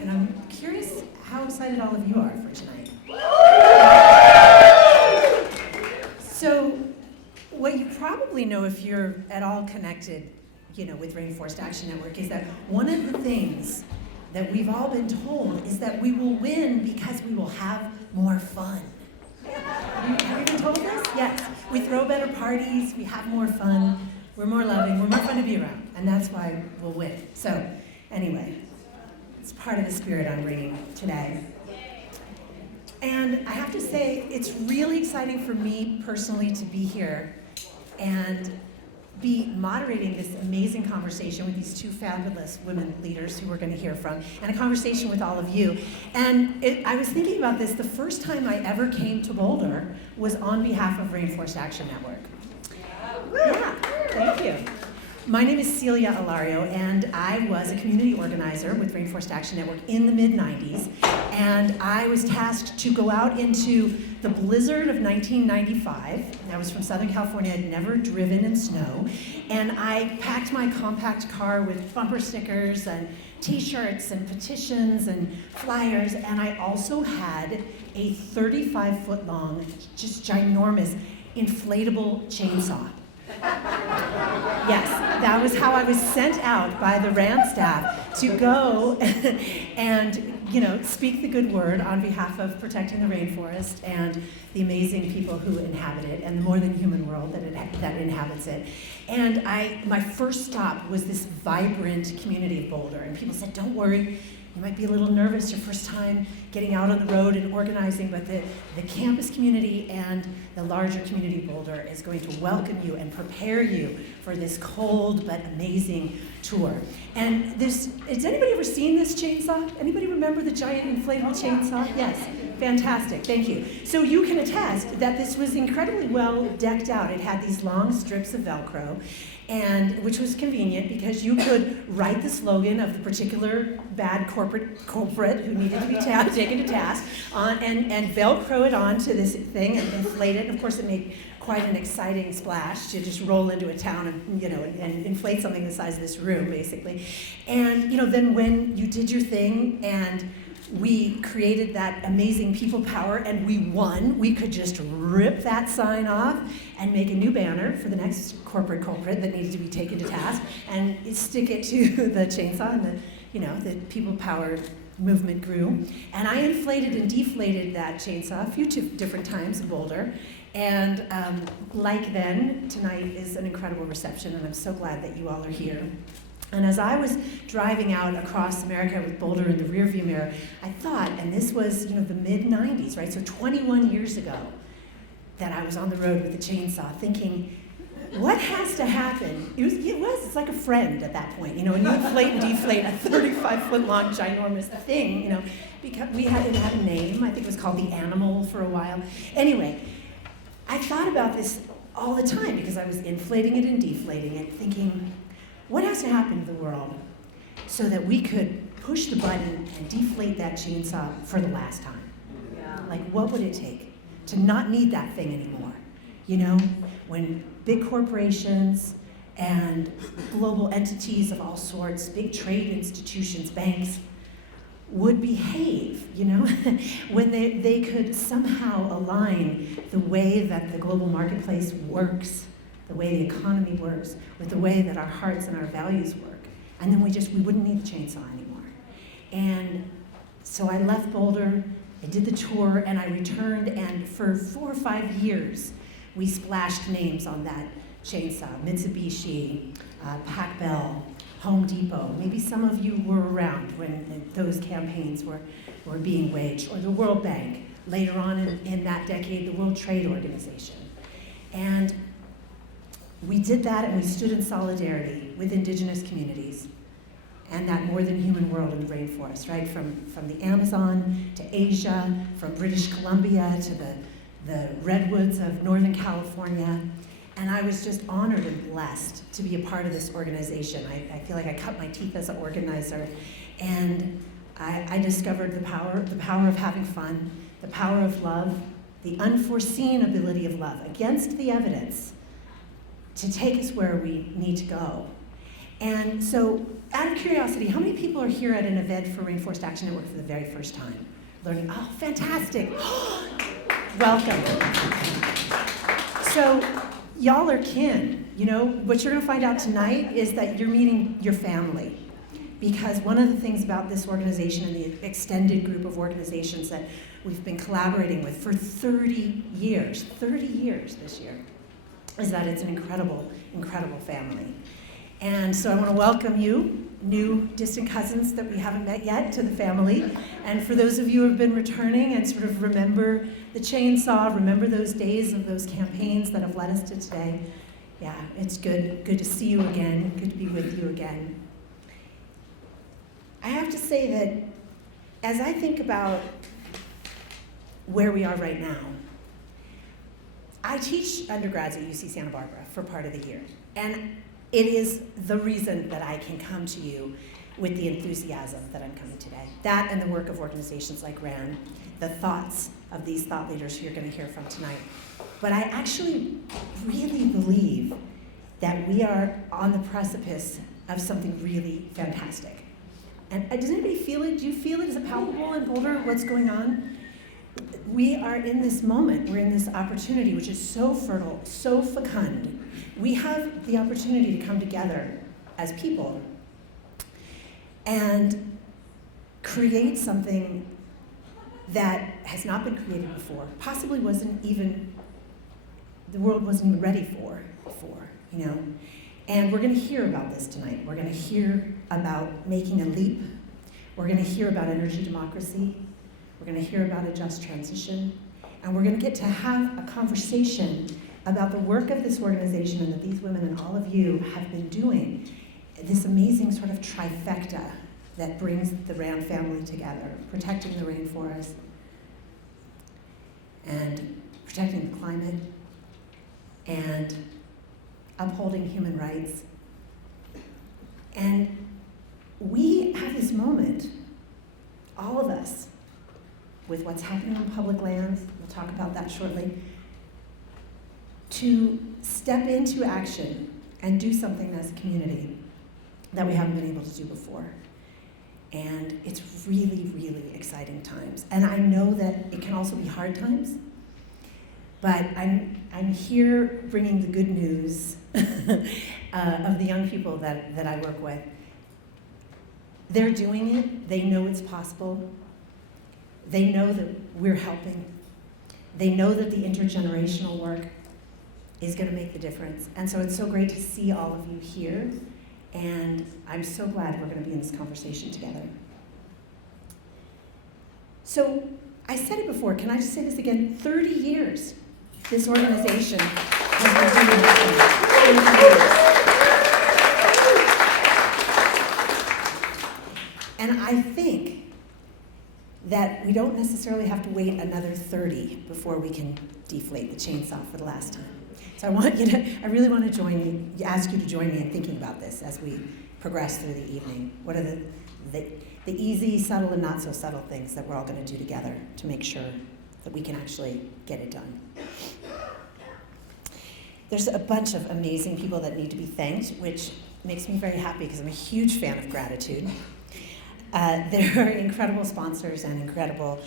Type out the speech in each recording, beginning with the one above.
and I'm curious how excited all of you are for tonight. So, what you probably know if you're at all connected, with Rainforest Action Network is that one of the things that we've all been told is that we will win because we will have more fun. Have you been told this? Yes. We throw better parties, we have more fun, we're more loving, we're more fun to be around, and that's why we'll win. So, anyway, it's part of the spirit I'm bringing today. And I have to say, it's really exciting for me personally to be here and be moderating this amazing conversation with these two fabulous women leaders who we're going to hear from, and a conversation with all of you. And I was thinking about this, the first time I ever came to Boulder was on behalf of Rainforest Action Network. Yeah, thank you. My name is Celia Alario, and I was a community organizer with Rainforest Action Network in the mid-90s, and I was tasked to go out into the blizzard of 1995. I was from Southern California, I'd never driven in snow, and I packed my compact car with bumper stickers and t-shirts and petitions and flyers, and I also had a 35-foot-long, just ginormous, inflatable chainsaw. Yes, that was how I was sent out by the RAN staff to go and, speak the good word on behalf of protecting the rainforest and the amazing people who inhabit it and the more than human world that inhabits it. And my first stop was this vibrant community of Boulder, and people said, don't worry, you might be a little nervous your first time getting out on the road and organizing, but the campus community and the larger community of Boulder is going to welcome you and prepare you for this cold but amazing tour. And has anybody ever seen this chainsaw? Anybody remember the giant inflatable chainsaw? Yes, fantastic, thank you. So you can attest that this was incredibly well decked out. It had these long strips of Velcro, and which was convenient because you could write the slogan of the particular bad corporate culprit who needed to be taken to task and Velcro it onto this thing and inflate it. And of course, it made quite an exciting splash to just roll into a town and inflate something the size of this room, basically. And then when you did your thing and we created that amazing people power and we won, we could just rip that sign off and make a new banner for the next corporate culprit that needed to be taken to task and stick it to the chainsaw, and the people power movement grew. And I inflated and deflated that chainsaw a few different times in Boulder. And like then, tonight is an incredible reception, and I'm so glad that you all are here. And as I was driving out across America with Boulder in the rearview mirror, I thought, and this was the mid-90s, right? So 21 years ago that I was on the road with the chainsaw thinking, what has to happen? It's like a friend at that point, when you inflate and deflate a 35-foot-long ginormous thing, because it had a name. I think it was called the Animal for a while. Anyway, I thought about this all the time because I was inflating it and deflating it, thinking, what has to happen to the world so that we could push the button and deflate that chainsaw for the last time? Yeah. Like, what would it take to not need that thing anymore? When big corporations and global entities of all sorts, big trade institutions, banks, would behave, when they could somehow align the way that the global marketplace works, the way the economy works, with the way that our hearts and our values work. And then we wouldn't need the chainsaw anymore. And so I left Boulder, I did the tour, and I returned, and for 4 or 5 years, we splashed names on that chainsaw. Mitsubishi, Pac Bell, Home Depot. Maybe some of you were around when those campaigns were being waged, or the World Bank. Later on in that decade, the World Trade Organization. And we did that, and we stood in solidarity with indigenous communities and that more than human world in the rainforest, right? From the Amazon to Asia, from British Columbia to the redwoods of Northern California. And I was just honored and blessed to be a part of this organization. I feel like I cut my teeth as an organizer. And I discovered the power of having fun, the power of love, the unforeseen ability of love against the evidence to take us where we need to go. And so out of curiosity, how many people are here at an event for Rainforest Action Network for the very first time? Learning, oh, fantastic. Welcome. So, y'all are kin. You know, what you're gonna find out tonight is that you're meeting your family. Because one of the things about this organization and the extended group of organizations that we've been collaborating with for 30 years this year, is that it's an incredible, incredible family. And so I want to welcome you, new distant cousins that we haven't met yet, to the family. And for those of you who have been returning and sort of remember the chainsaw, remember those days of those campaigns that have led us to today, yeah, it's good to see you again, good to be with you again. I have to say that as I think about where we are right now, I teach undergrads at UC Santa Barbara for part of the year. And it is the reason that I can come to you with the enthusiasm that I'm coming today. That and the work of organizations like RAN, the thoughts of these thought leaders who you're going to hear from tonight. But I actually really believe that we are on the precipice of something really fantastic. And does anybody feel it? Do you feel it? Is it palpable in Boulder, what's going on? We are in this moment, we're in this opportunity which is so fertile, so fecund. We have the opportunity to come together as people and create something that has not been created before, possibly the world wasn't even ready for before, you know? And we're gonna hear about this tonight. We're gonna hear about making a leap. We're gonna hear about energy democracy. We're gonna hear about a just transition. And we're gonna get to have a conversation about the work of this organization and that these women and all of you have been doing. This amazing sort of trifecta that brings the RAN family together, protecting the rainforest and protecting the climate and upholding human rights. And we have this moment, all of us, with what's happening on public lands, we'll talk about that shortly, to step into action and do something as a community that we haven't been able to do before. And it's really, really exciting times. And I know that it can also be hard times, but I'm here bringing the good news of the young people that I work with. They're doing it, they know it's possible, they know that we're helping, they know that the intergenerational work is gonna make the difference. And so it's so great to see all of you here, and I'm so glad we're gonna be in this conversation together. So, I said it before, can I just say this again? 30 years this organization has been doing this. And I think that we don't necessarily have to wait another 30 before we can deflate the chainsaw for the last time. So I really want to ask you to join me in thinking about this as we progress through the evening. What are the easy, subtle, and not so subtle things that we're all going to do together to make sure that we can actually get it done? There's a bunch of amazing people that need to be thanked, which makes me very happy because I'm a huge fan of gratitude. There are incredible sponsors and incredible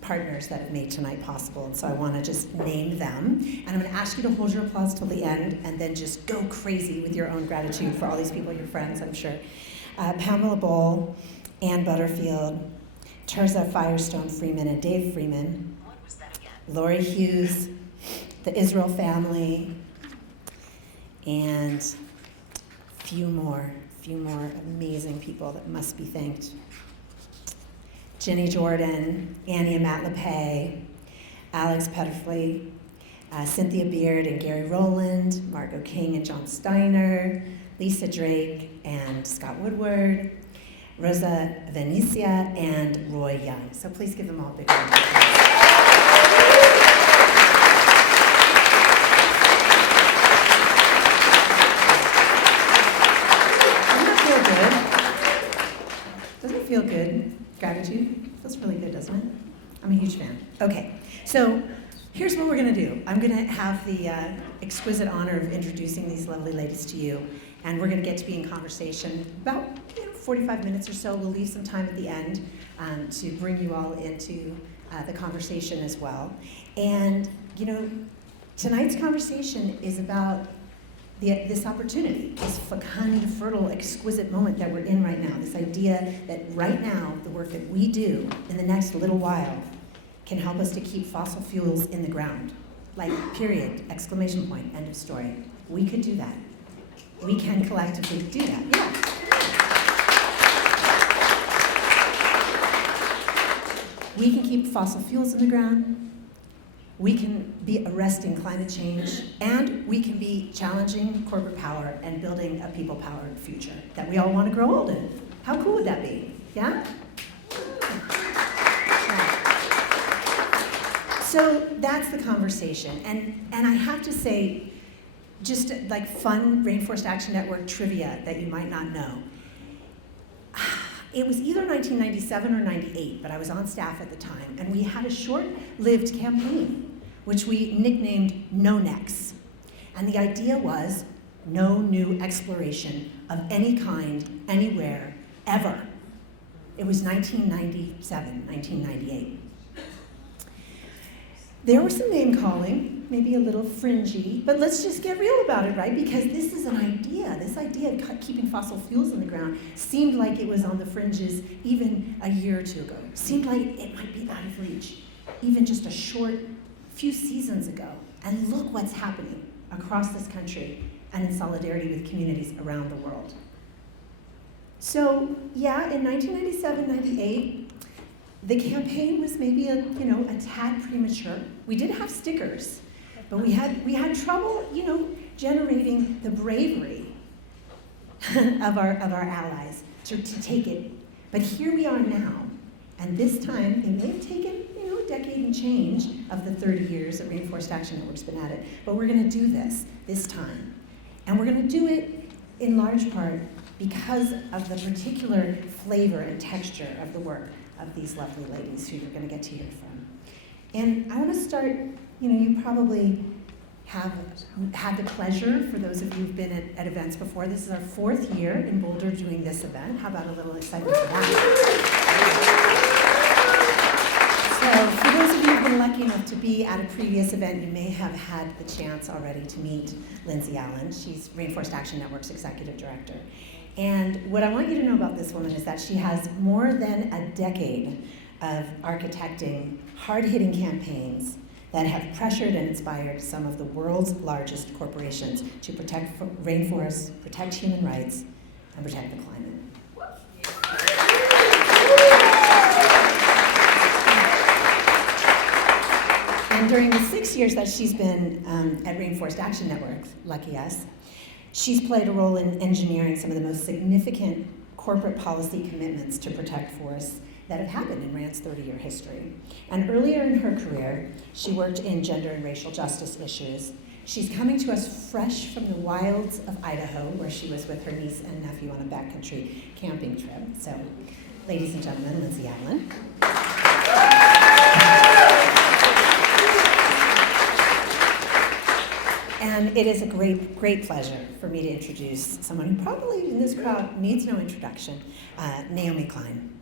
partners that have made tonight possible, and so I want to just name them. And I'm going to ask you to hold your applause till the end and then just go crazy with your own gratitude for all these people, your friends, I'm sure. Pamela Bowl, Ann Butterfield, Terza Firestone Freeman and Dave Freeman, Lori Hughes, the Israel family, and few more amazing people that must be thanked. Jenny Jordan, Annie and Matt LePay, Alex Petterfley, Cynthia Beard and Gary Rowland, Margot King and John Steiner, Lisa Drake and Scott Woodward, Rosa Venecia, and Roy Young. So please give them all a big round of applause. Doesn't it feel good? Gratitude? Feels really good, doesn't it? I'm a huge fan. Okay, so here's what we're gonna do. I'm gonna have the exquisite honor of introducing these lovely ladies to you, And we're going to get to be in conversation about 45 minutes or so. We'll leave some time at the end to bring you all into the conversation as well. And, tonight's conversation is about this opportunity, this fecund, fertile, exquisite moment that we're in right now. This idea that right now, the work that we do in the next little while can help us to keep fossil fuels in the ground. Like, period, exclamation point, end of story. We could do that. We can collectively do that, yeah. We can keep fossil fuels in the ground. We can be arresting climate change, and we can be challenging corporate power and building a people-powered future that we all want to grow old in. How cool would that be? Yeah? So that's the conversation, and I have to say, just like fun Rainforest Action Network trivia that you might not know. It was either 1997 or 98, but I was on staff at the time, and we had a short-lived campaign, which we nicknamed No Next. And the idea was no new exploration of any kind, anywhere, ever. It was 1997, 1998. There was some name-calling, maybe a little fringy, but let's just get real about it, right? Because this is an idea. This idea of keeping fossil fuels in the ground seemed like it was on the fringes even a year or two ago. Seemed like it might be out of reach, even just a short few seasons ago. And look what's happening across this country and in solidarity with communities around the world. So, yeah, in 1997, 98, the campaign was maybe a tad premature. We did have stickers, but we had trouble, generating the bravery of our allies to take it. But here we are now, and this time it may have taken a decade and change of the 30 years that Rainforest Action Network's been at it. But we're going to do this time, and we're going to do it in large part because of the particular flavor and texture of the work of these lovely ladies who you're going to get to hear from. And I want to start, you probably have had the pleasure, for those of you who've been at events before, this is our 4th year in Boulder doing this event. How about a little excitement for that? So for those of you who've been lucky enough to be at a previous event, you may have had the chance already to meet Lindsey Allen. She's Rainforest Action Network's Executive Director. And what I want you to know about this woman is that she has more than a decade of architecting hard-hitting campaigns that have pressured and inspired some of the world's largest corporations to protect rainforests, protect human rights, and protect the climate. And during the 6 years that she's been at Rainforest Action Network, lucky us, she's played a role in engineering some of the most significant corporate policy commitments to protect forests that have happened in RAND's 30-year history. And earlier in her career, she worked in gender and racial justice issues. She's coming to us fresh from the wilds of Idaho, where she was with her niece and nephew on a backcountry camping trip. So, ladies and gentlemen, Lindsey Allen. And it is a great pleasure for me to introduce someone who probably in this crowd needs no introduction, Naomi Klein.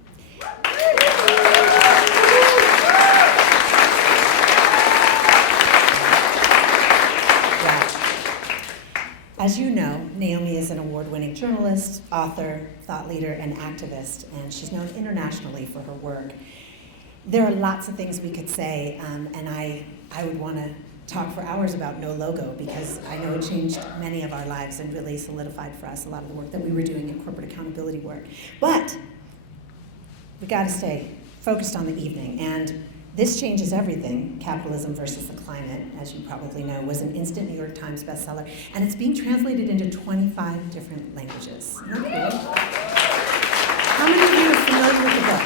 As you know, Naomi is an award-winning journalist, author, thought leader, and activist, and she's known internationally for her work. There are lots of things we could say, and I would want to talk for hours about No Logo, because I know it changed many of our lives and really solidified for us a lot of the work that we were doing in corporate accountability work. But we got to stay focused on the evening, and This Changes Everything, Capitalism versus the Climate, as you probably know, was an instant New York Times bestseller, and it's being translated into 25 different languages. Isn't that cool? How many of you are familiar with the book?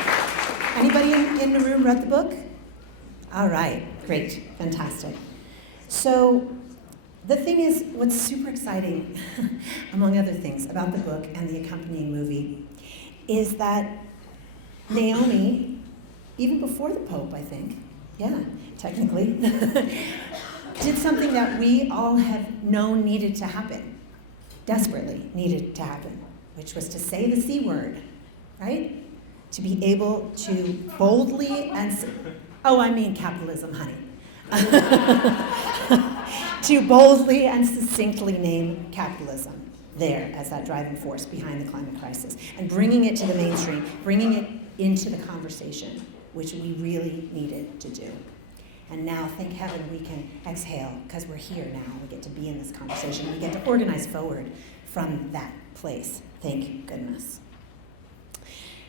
Anybody in the room read the book? All right, great, fantastic. So the thing is, what's super exciting, among other things, about the book and the accompanying movie is that Naomi, even before the Pope, I think, yeah, technically, did something that we all have known needed to happen. desperately needed to happen, which was to say the C word, right? To be able to boldly and, capitalism, honey. To boldly and succinctly name capitalism there as that driving force behind the climate crisis, and bringing it to the mainstream, bringing it into the conversation, which we really needed to do. And now, thank heaven, we can exhale, because we're here now. We get to be in this conversation. We get to organize forward from that place. Thank goodness.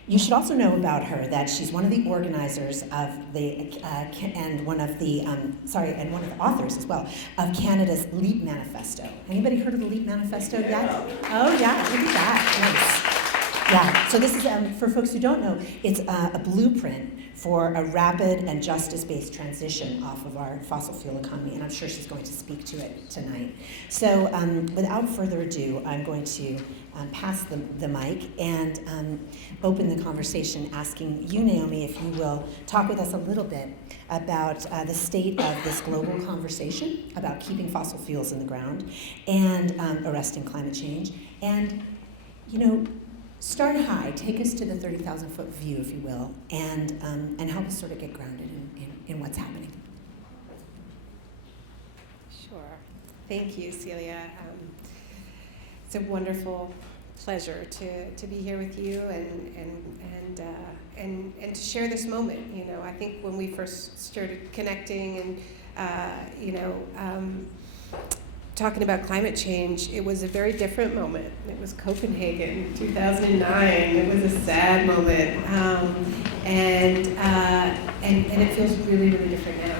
You should also know about her that she's one of the organizers of and one of the authors as well of Canada's LEAP Manifesto. Anybody heard of the LEAP Manifesto yet? Oh yeah, look at that, nice. Yeah, so this is, for folks who don't know, it's a blueprint for a rapid and justice-based transition off of our fossil fuel economy, and I'm sure she's going to speak to it tonight. So without further ado, I'm going to pass the mic and open the conversation, asking you, Naomi, if you will talk with us a little bit about the state of this global conversation about keeping fossil fuels in the ground and arresting climate change. And, start high, take us to the 30,000-foot view, if you will, and help us sort of get grounded in what's happening. Sure. Thank you, Celia. It's a wonderful pleasure to be here with you and to share this moment. I think when we first started connecting and talking about climate change, it was a very different moment. It was Copenhagen, 2009. It was a sad moment, and it feels really, really different now.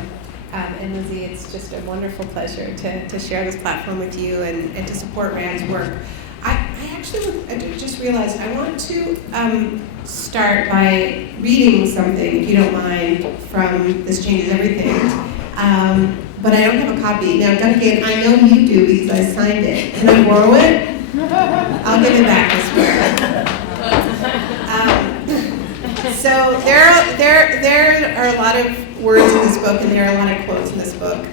And Lindsey, it's just a wonderful pleasure to share this platform with you and to support Rand's work. I just realized I want to start by reading something, if you don't mind, from This Changes Everything. But I don't have a copy. Now, Duncan, I know you do because I signed it. Can I borrow it? I'll give it back, I swear. So there are a lot of words in this book, and there are a lot of quotes in this book.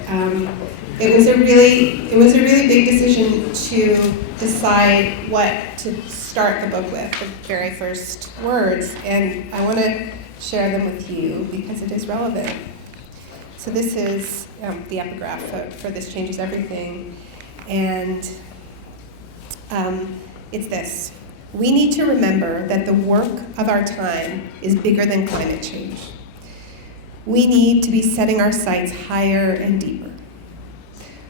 It was a really big decision to decide what to start the book with, the very first words, and I want to share them with you because it is relevant. So this is the epigraph for This Changes Everything, and it's this. We need to remember that the work of our time is bigger than climate change. We need to be setting our sights higher and deeper.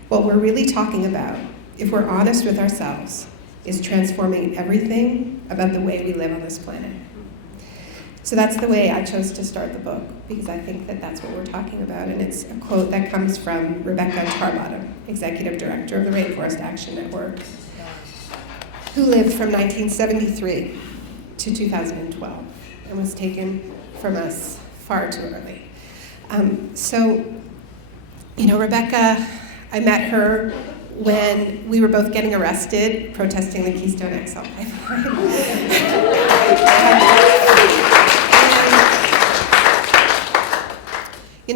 What we're really talking about, if we're honest with ourselves, is transforming everything about the way we live on this planet. So that's the way I chose to start the book, because I think that that's what we're talking about. And it's a quote that comes from Rebecca Tarbottom, Executive Director of the Rainforest Action Network, who lived from 1973 to 2012 and was taken from us far too early. Rebecca, I met her when we were both getting arrested protesting the Keystone XL pipeline.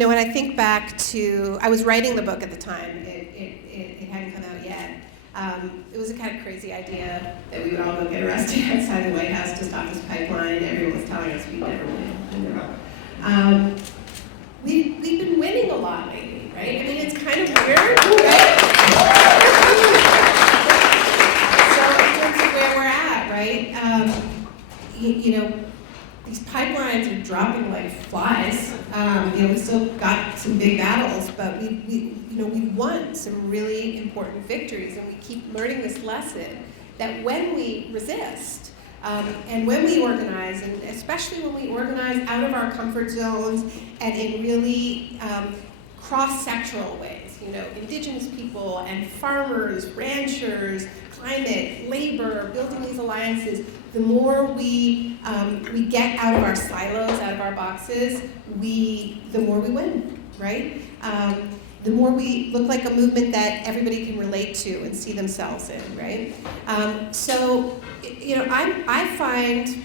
When I think back to, I was writing the book at the time, it hadn't come out yet. It was a kind of crazy idea that we would all go get arrested outside the White House to stop this pipeline. Everyone was telling us we'd never win. We've been winning a lot lately, right? I mean, it's kind of weird, right? So in terms of where we're at, right? These pipelines are dropping like flies. We've still got some big battles, but we won some really important victories, and we keep learning this lesson that when we resist and when we organize, and especially when we organize out of our comfort zones and in really cross-sectoral ways, indigenous people and farmers, ranchers, climate, labor, building these alliances, the more we get out of our silos, out of our boxes, the more we win, right? The more we look like a movement that everybody can relate to and see themselves in, right? I find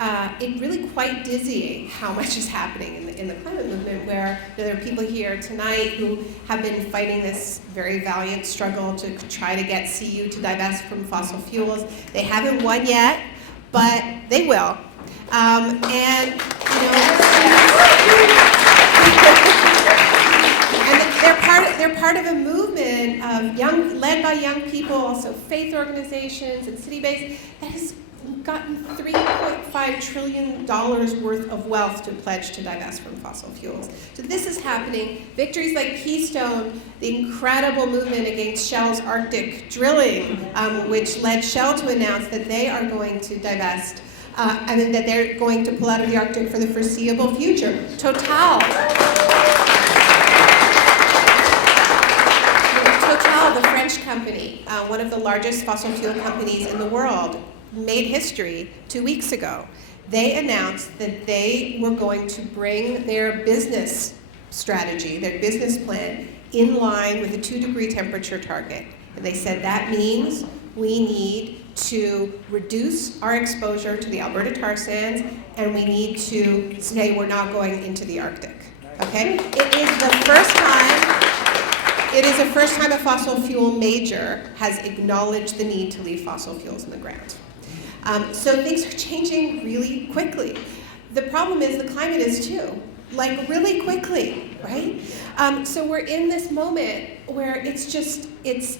it's really quite dizzying how much is happening in the climate movement, where there are people here tonight who have been fighting this very valiant struggle to try to get CU to divest from fossil fuels. They haven't won yet, but they will. And, they're part of a movement of led by young people, also faith organizations and city-based, that has gotten $3.5 trillion worth of wealth to pledge to divest from fossil fuels. So this is happening. Victories like Keystone, the incredible movement against Shell's Arctic drilling, which led Shell to announce that they are going to divest, and that they're going to pull out of the Arctic for the foreseeable future. Total, the French company, one of the largest fossil fuel companies in the world, made history 2 weeks ago. They announced that they were going to bring their business strategy, their business plan, in line with a 2-degree temperature target. And they said that means we need to reduce our exposure to the Alberta tar sands, and we need to say we're not going into the Arctic. Okay? It is the first time a fossil fuel major has acknowledged the need to leave fossil fuels in the ground. So things are changing really quickly. The problem is the climate is too, like really quickly, right? So we're in this moment where it's just, it's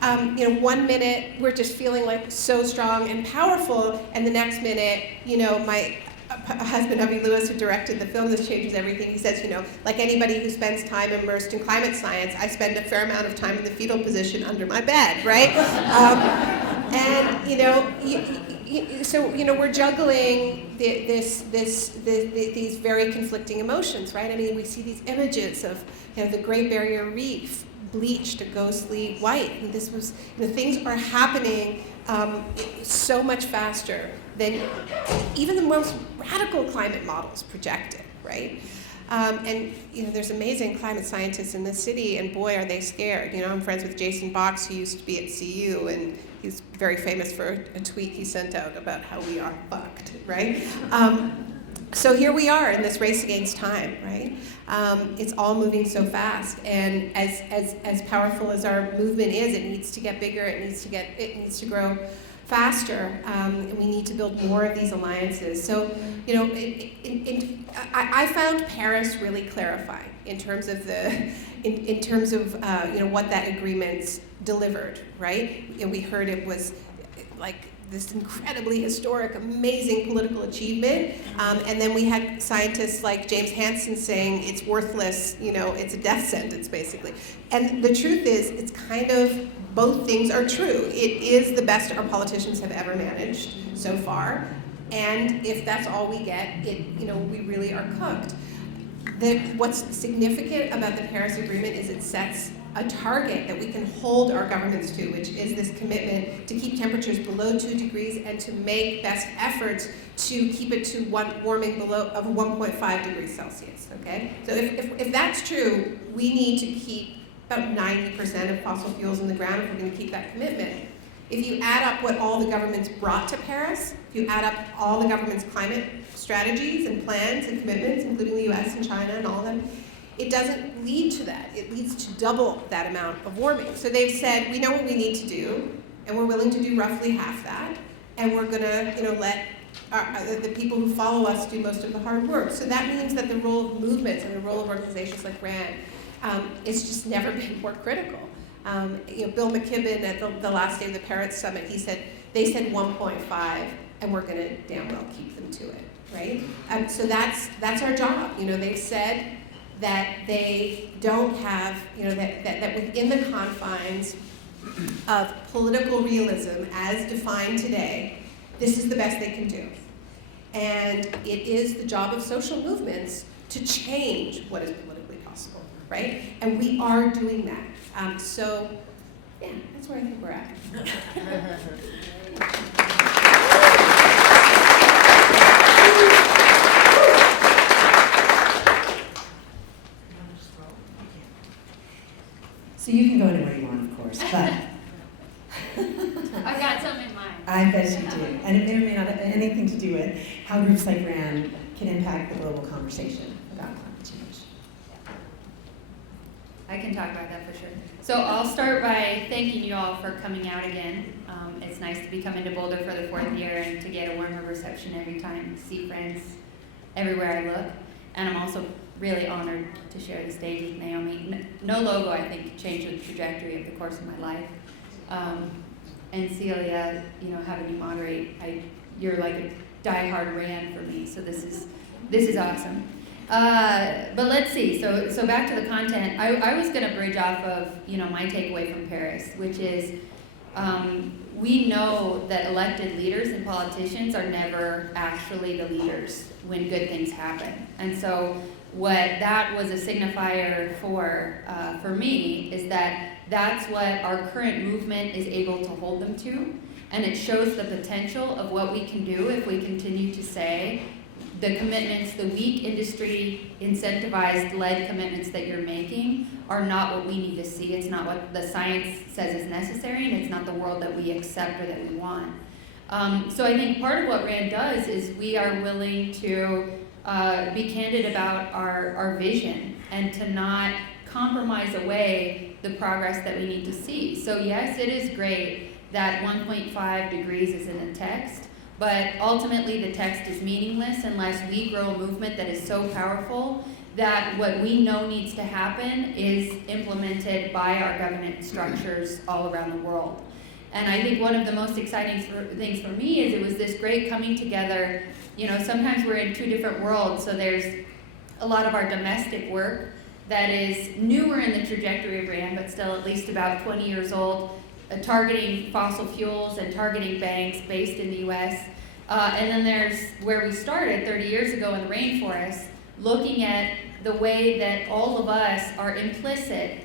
1 minute we're just feeling like so strong and powerful, and the next minute, my husband, Avi Lewis, who directed the film This Changes Everything, he says, like anybody who spends time immersed in climate science, I spend a fair amount of time in the fetal position under my bed, right? So we're juggling these very conflicting emotions, right? I mean, we see these images of the Great Barrier Reef bleached a ghostly white. And this was, things are happening so much faster than even the most radical climate models projected, right? And there's amazing climate scientists in this city, and boy, are they scared. I'm friends with Jason Box, who used to be at CU, and he's very famous for a tweet he sent out about how we are fucked, right? So here we are in this race against time, right? It's all moving so fast, and as powerful as our movement is, it needs to get bigger. It needs to grow faster, and we need to build more of these alliances. So, I found Paris really clarifying in terms of what that agreement delivered, right? And we heard it was like this incredibly historic, amazing political achievement, and then we had scientists like James Hansen saying it's worthless, it's a death sentence, basically. And the truth is, it's kind of both things are true. It is the best our politicians have ever managed so far, and if that's all we get, we really are cooked. What's significant about the Paris Agreement is it sets a target that we can hold our governments to, which is this commitment to keep temperatures below 2 degrees and to make best efforts to keep it to warming below of 1.5 degrees Celsius, okay? So if that's true, we need to keep about 90% of fossil fuels in the ground if we're going to keep that commitment. If you add up what all the governments brought to Paris, if you add up all the government's climate strategies and plans and commitments, including the US and China and all of them, it doesn't lead to that. It leads to double that amount of warming. So they've said, we know what we need to do, and we're willing to do roughly half that, and we're going to let the people who follow us do most of the hard work. So that means that the role of movements and the role of organizations like RAN it's just never been more critical. Bill McKibben at the last day of the Paris Summit, they said 1.5, and we're going to damn well keep them to it, right? So that's our job. They've said that they don't have, that within the confines of political realism as defined today, this is the best they can do. And it is the job of social movements to change what is politically possible, right? And we are doing that. So, yeah, that's where I think we're at. So you can go anywhere you want, of course, but I've got something in mind. I bet you do. And it may or may not have anything to do groups like RAND can impact the global conversation about climate change. I can talk about that for sure. So I'll start by thanking you all for coming out again. It's nice to be coming to Boulder for the 4th year and to get a warmer reception every time, see friends everywhere I look. And I'm also really honored to share the stage with Naomi. No logo, I think, changed the trajectory of the course of my life. And Celia, having you moderate, you're like a diehard Rand for me, so this is awesome. But let's see. So back to the content. I was going to bridge off of my takeaway from Paris, which is we know that elected leaders and politicians are never actually the leaders when good things happen. And so what that was a signifier for me is that's what our current movement is able to hold them to. And it shows the potential of what we can do if we continue to say the commitments, the weak industry incentivized led commitments that you're making are not what we need to see. It's not what the science says is necessary, and it's not the world that we accept or that we want. So I think part of what RAND does is we are willing to be candid about our vision and to not compromise away the progress that we need to see. So yes, it is great that 1.5 degrees is in the text, but ultimately the text is meaningless unless we grow a movement that is so powerful that what we know needs to happen is implemented by our governance structures all around the world. And I think one of the most exciting things for me is it was this great coming together. Sometimes we're in two different worlds, so there's a lot of our domestic work that is newer in the trajectory of RAND, but still at least about 20 years old, targeting fossil fuels and targeting banks based in the US. And then there's where we started 30 years ago in the rainforest, looking at the way that all of us are implicit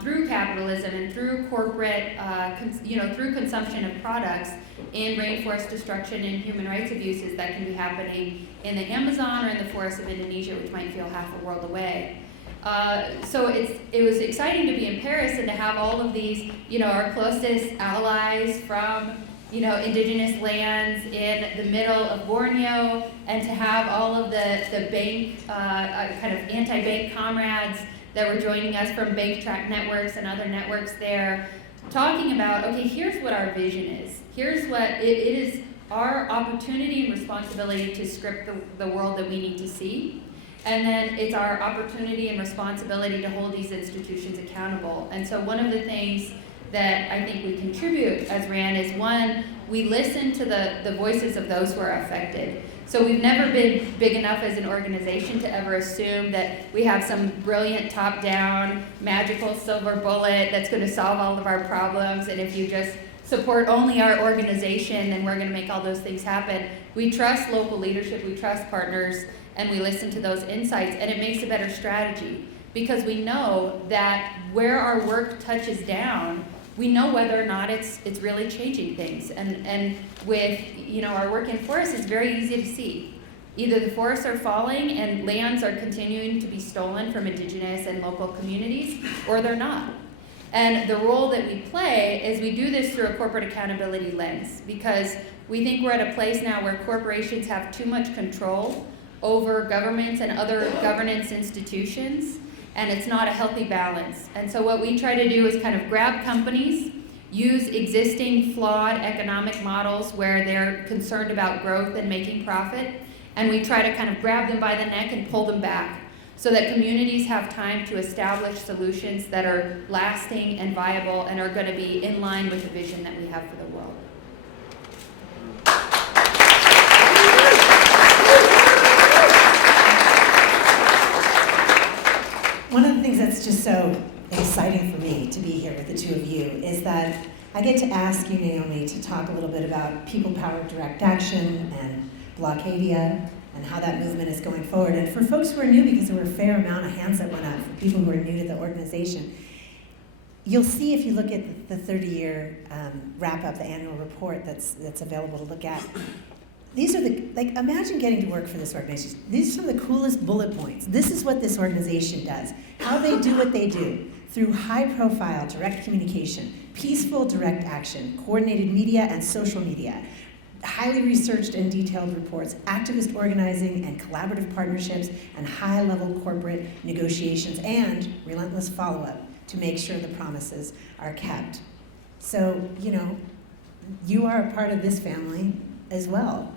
through capitalism and through corporate, through consumption of products in rainforest destruction and human rights abuses that can be happening in the Amazon or in the forests of Indonesia, which might feel half a world away. So it was exciting to be in Paris and to have all of these, our closest allies from, indigenous lands in the middle of Borneo, and to have all of the bank, kind of anti-bank comrades that were joining us from bank track networks and other networks there, talking about, okay, here's what our vision is. Here's what it is our opportunity and responsibility to script the world that we need to see. And then it's our opportunity and responsibility to hold these institutions accountable. And so one of the things that I think we contribute as RAND is, one, we listen to the voices of those who are affected. So we've never been big enough as an organization to ever assume that we have some brilliant top-down, magical silver bullet that's going to solve all of our problems, and if you just support only our organization, then we're going to make all those things happen. We trust local leadership, we trust partners, and we listen to those insights, and it makes a better strategy because we know that where our work touches down, we know whether or not it's really changing things. And with our work in forests, it's very easy to see. Either the forests are falling and lands are continuing to be stolen from indigenous and local communities, or they're not. And the role that we play is we do this through a corporate accountability lens because we think we're at a place now where corporations have too much control over governments and other governance institutions, and it's not a healthy balance. And so what we try to do is kind of grab companies, use existing flawed economic models where they're concerned about growth and making profit, and we try to kind of grab them by the neck and pull them back so that communities have time to establish solutions that are lasting and viable and are going to be in line with the vision that we have for the world. One of the things that's just so exciting for me to be here with the two of you is that I get to ask you, Naomi, to talk a little bit about people-powered direct action and Blockadia and how that movement is going forward. And for folks who are new, because there were a fair amount of hands that went up for people who are new to the organization, you'll see if you look at the 30-year wrap-up, the annual report that's available to look at. These are imagine getting to work for this organization. These are some of the coolest bullet points. This is what this organization does, how they do what they do, through high-profile direct communication, peaceful direct action, coordinated media and social media, highly researched and detailed reports, activist organizing and collaborative partnerships, and high-level corporate negotiations, and relentless follow-up to make sure the promises are kept. So, you are a part of this family as well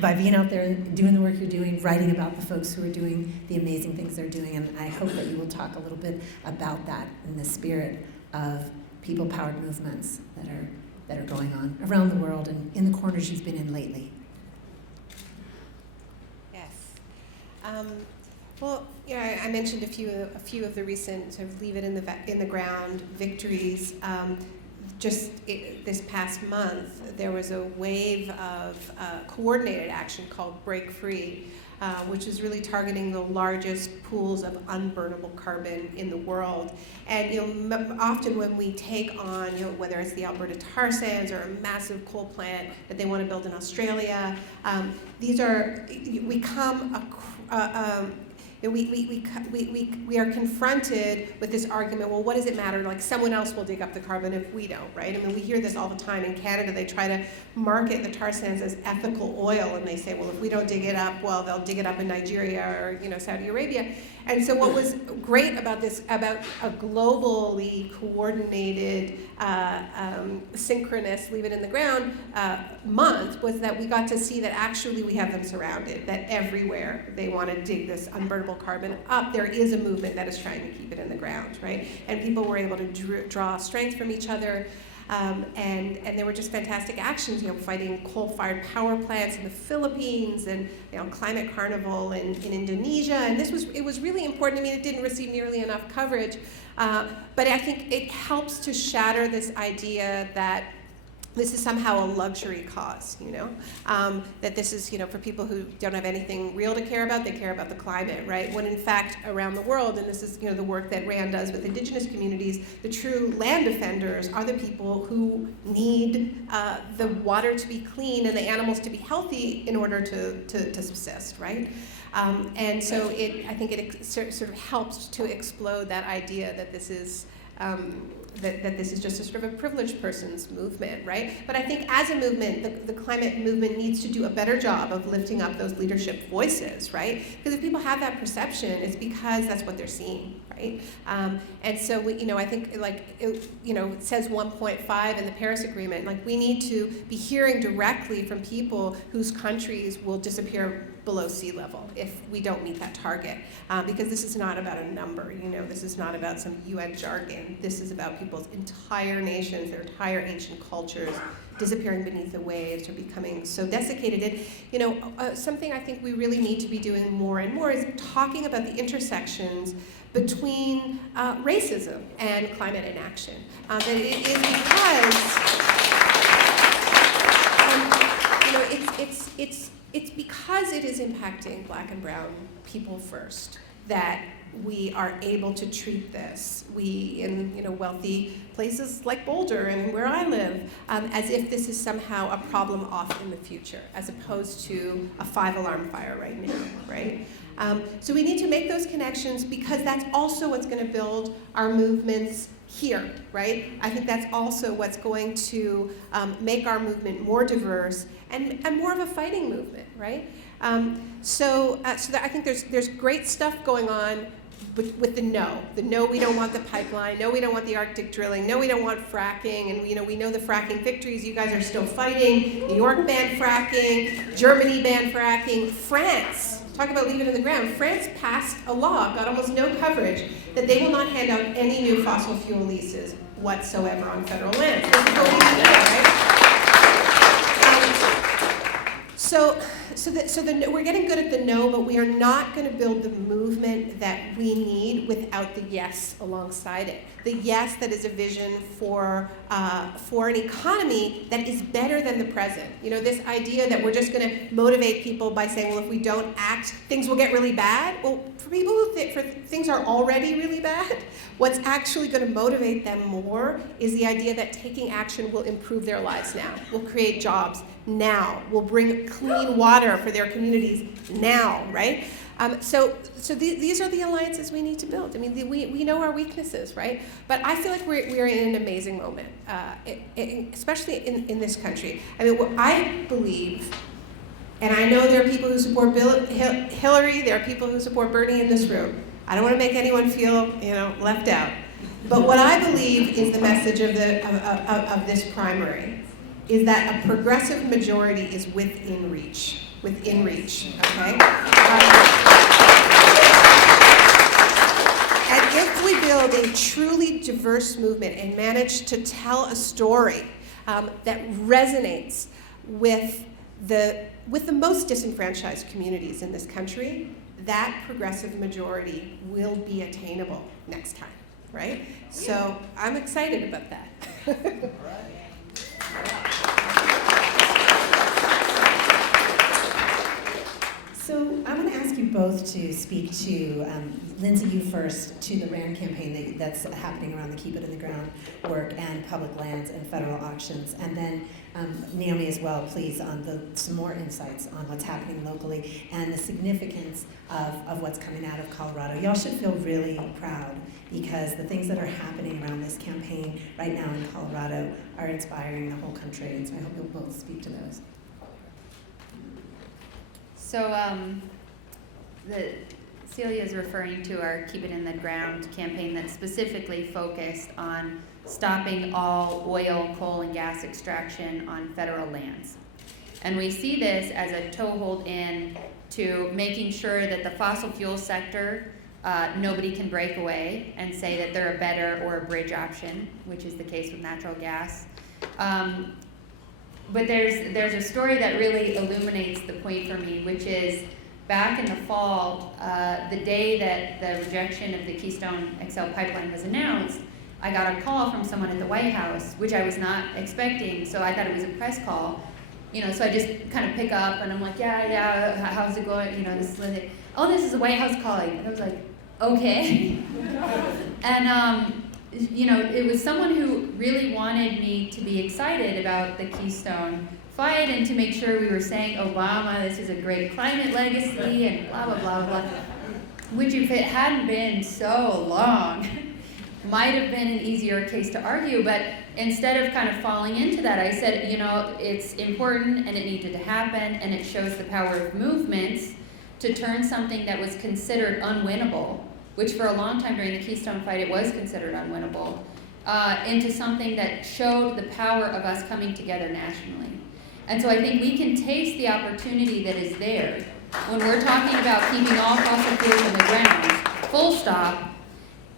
by being out there and doing the work you're doing, writing about the folks who are doing the amazing things they're doing, and I hope that you will talk a little bit about that in the spirit of people-powered movements that are going on around the world and in the corners you've been in lately. Yes. Well, I mentioned a few of the recent sort of leave it in the ground victories. This past month, there was a wave of coordinated action called Break Free, which is really targeting the largest pools of unburnable carbon in the world. And often when we take on, whether it's the Alberta tar sands or a massive coal plant that they want to build in Australia, we are confronted with this argument, well, what does it matter? Like, someone else will dig up the carbon if we don't, right? I mean, we hear this all the time. In Canada, they try to market the tar sands as ethical oil, and they say, well, if we don't dig it up, well, they'll dig it up in Nigeria or, Saudi Arabia. And so what was great about a globally coordinated, synchronous leave it in the ground month was that we got to see that actually we have them surrounded, that everywhere they want to dig this unburnable carbon up, there is a movement that is trying to keep it in the ground, right? And people were able to draw strength from each other. And there were just fantastic actions, fighting coal-fired power plants in the Philippines and climate carnival in Indonesia. And it was really important. I mean, it didn't receive nearly enough coverage, but I think it helps to shatter this idea that this is somehow a luxury cause, that this is, for people who don't have anything real to care about, they care about the climate, right? When in fact, around the world, and this is, the work that RAND does with Indigenous communities, the true land defenders are the people who need the water to be clean and the animals to be healthy in order to subsist, right? And so I think it sort of helps to explode that idea that this is that this is just a sort of a privileged person's movement, right? But I think as a movement, the climate movement needs to do a better job of lifting up those leadership voices, right? Because if people have that perception, it's because that's what they're seeing, right? And so I think it says 1.5 in the Paris Agreement. Like, we need to be hearing directly from people whose countries will disappear below sea level if we don't meet that target, because this is not about a number. This is not about some UN jargon. This is about people's entire nations, their entire ancient cultures disappearing beneath the waves or becoming so desiccated. And something I think we really need to be doing more and more is talking about the intersections between racism and climate inaction. That it is because it's because it is impacting Black and brown people first that we are able to treat this. We, in wealthy places like Boulder and where I live, as if this is somehow a problem off in the future, as opposed to a 5-alarm fire right now, right? So we need to make those connections, because that's also what's going to build our movements here, right? I think that's also what's going to make our movement more diverse and more of a fighting movement, right? So that I think there's great stuff going on with the no. The no, we don't want the pipeline. No, we don't want the Arctic drilling. No, we don't want fracking. And we know the fracking victories. You guys are still fighting. New York banned fracking. Germany banned fracking. France, talk about leave it in the ground. France passed a law, got almost no coverage, that they will not hand out any new fossil fuel leases whatsoever on federal lands. This is what we do, right? We're getting good at the no, but we are not going to build the movement that we need without the yes alongside it. The yes that is a vision for an economy that is better than the present. This idea that we're just going to motivate people by saying, well, if we don't act, things will get really bad. Well, for people who things are already really bad, what's actually going to motivate them more is the idea that taking action will improve their lives now, will create jobs now, will bring clean water for their communities now, right? These are the alliances we need to build. I mean, we know our weaknesses, right? But I feel like we're in an amazing moment, especially in this country. I mean, what I believe, and I know there are people who support Hillary, there are people who support Bernie in this room. I don't want to make anyone feel, left out. But what I believe is the message of this primary is that a progressive majority is within reach. Within reach, okay? And if we build a truly diverse movement and manage to tell a story that resonates with the most disenfranchised communities in this country, that progressive majority will be attainable next time, right? So I'm excited about that. So I want to ask you both to speak to, Lindsey, you first, to the RAN campaign that's happening around the Keep It in the Ground work and public lands and federal auctions. And then Naomi as well, please, on some more insights on what's happening locally and the significance of what's coming out of Colorado. Y'all should feel really proud because the things that are happening around this campaign right now in Colorado are inspiring the whole country. And so I hope you'll both speak to those. So Celia is referring to our Keep It in the Ground campaign that's specifically focused on stopping all oil, coal, and gas extraction on federal lands. And we see this as a toehold in to making sure that the fossil fuel sector, nobody can break away and say that they're a better or a bridge option, which is the case with natural gas. But there's a story that really illuminates the point for me, which is back in the fall, the day that the rejection of the Keystone XL pipeline was announced, I got a call from someone at the White House, which I was not expecting, so I thought it was a press call. So I just kind of pick up and I'm like, yeah, how's it going? This is Lindsey. Oh, this is a White House calling. And I was like, okay. And it was someone who really wanted me to be excited about the Keystone fight and to make sure we were saying, Obama, this is a great climate legacy and blah, blah, blah, blah. Which if it hadn't been so long, might have been an easier case to argue. But instead of kind of falling into that, I said, it's important and it needed to happen and it shows the power of movements to turn something that was considered unwinnable, which for a long time during the Keystone fight it was considered unwinnable, into something that showed the power of us coming together nationally. And so I think we can taste the opportunity that is there when we're talking about keeping all fossil fuels in the ground, full stop.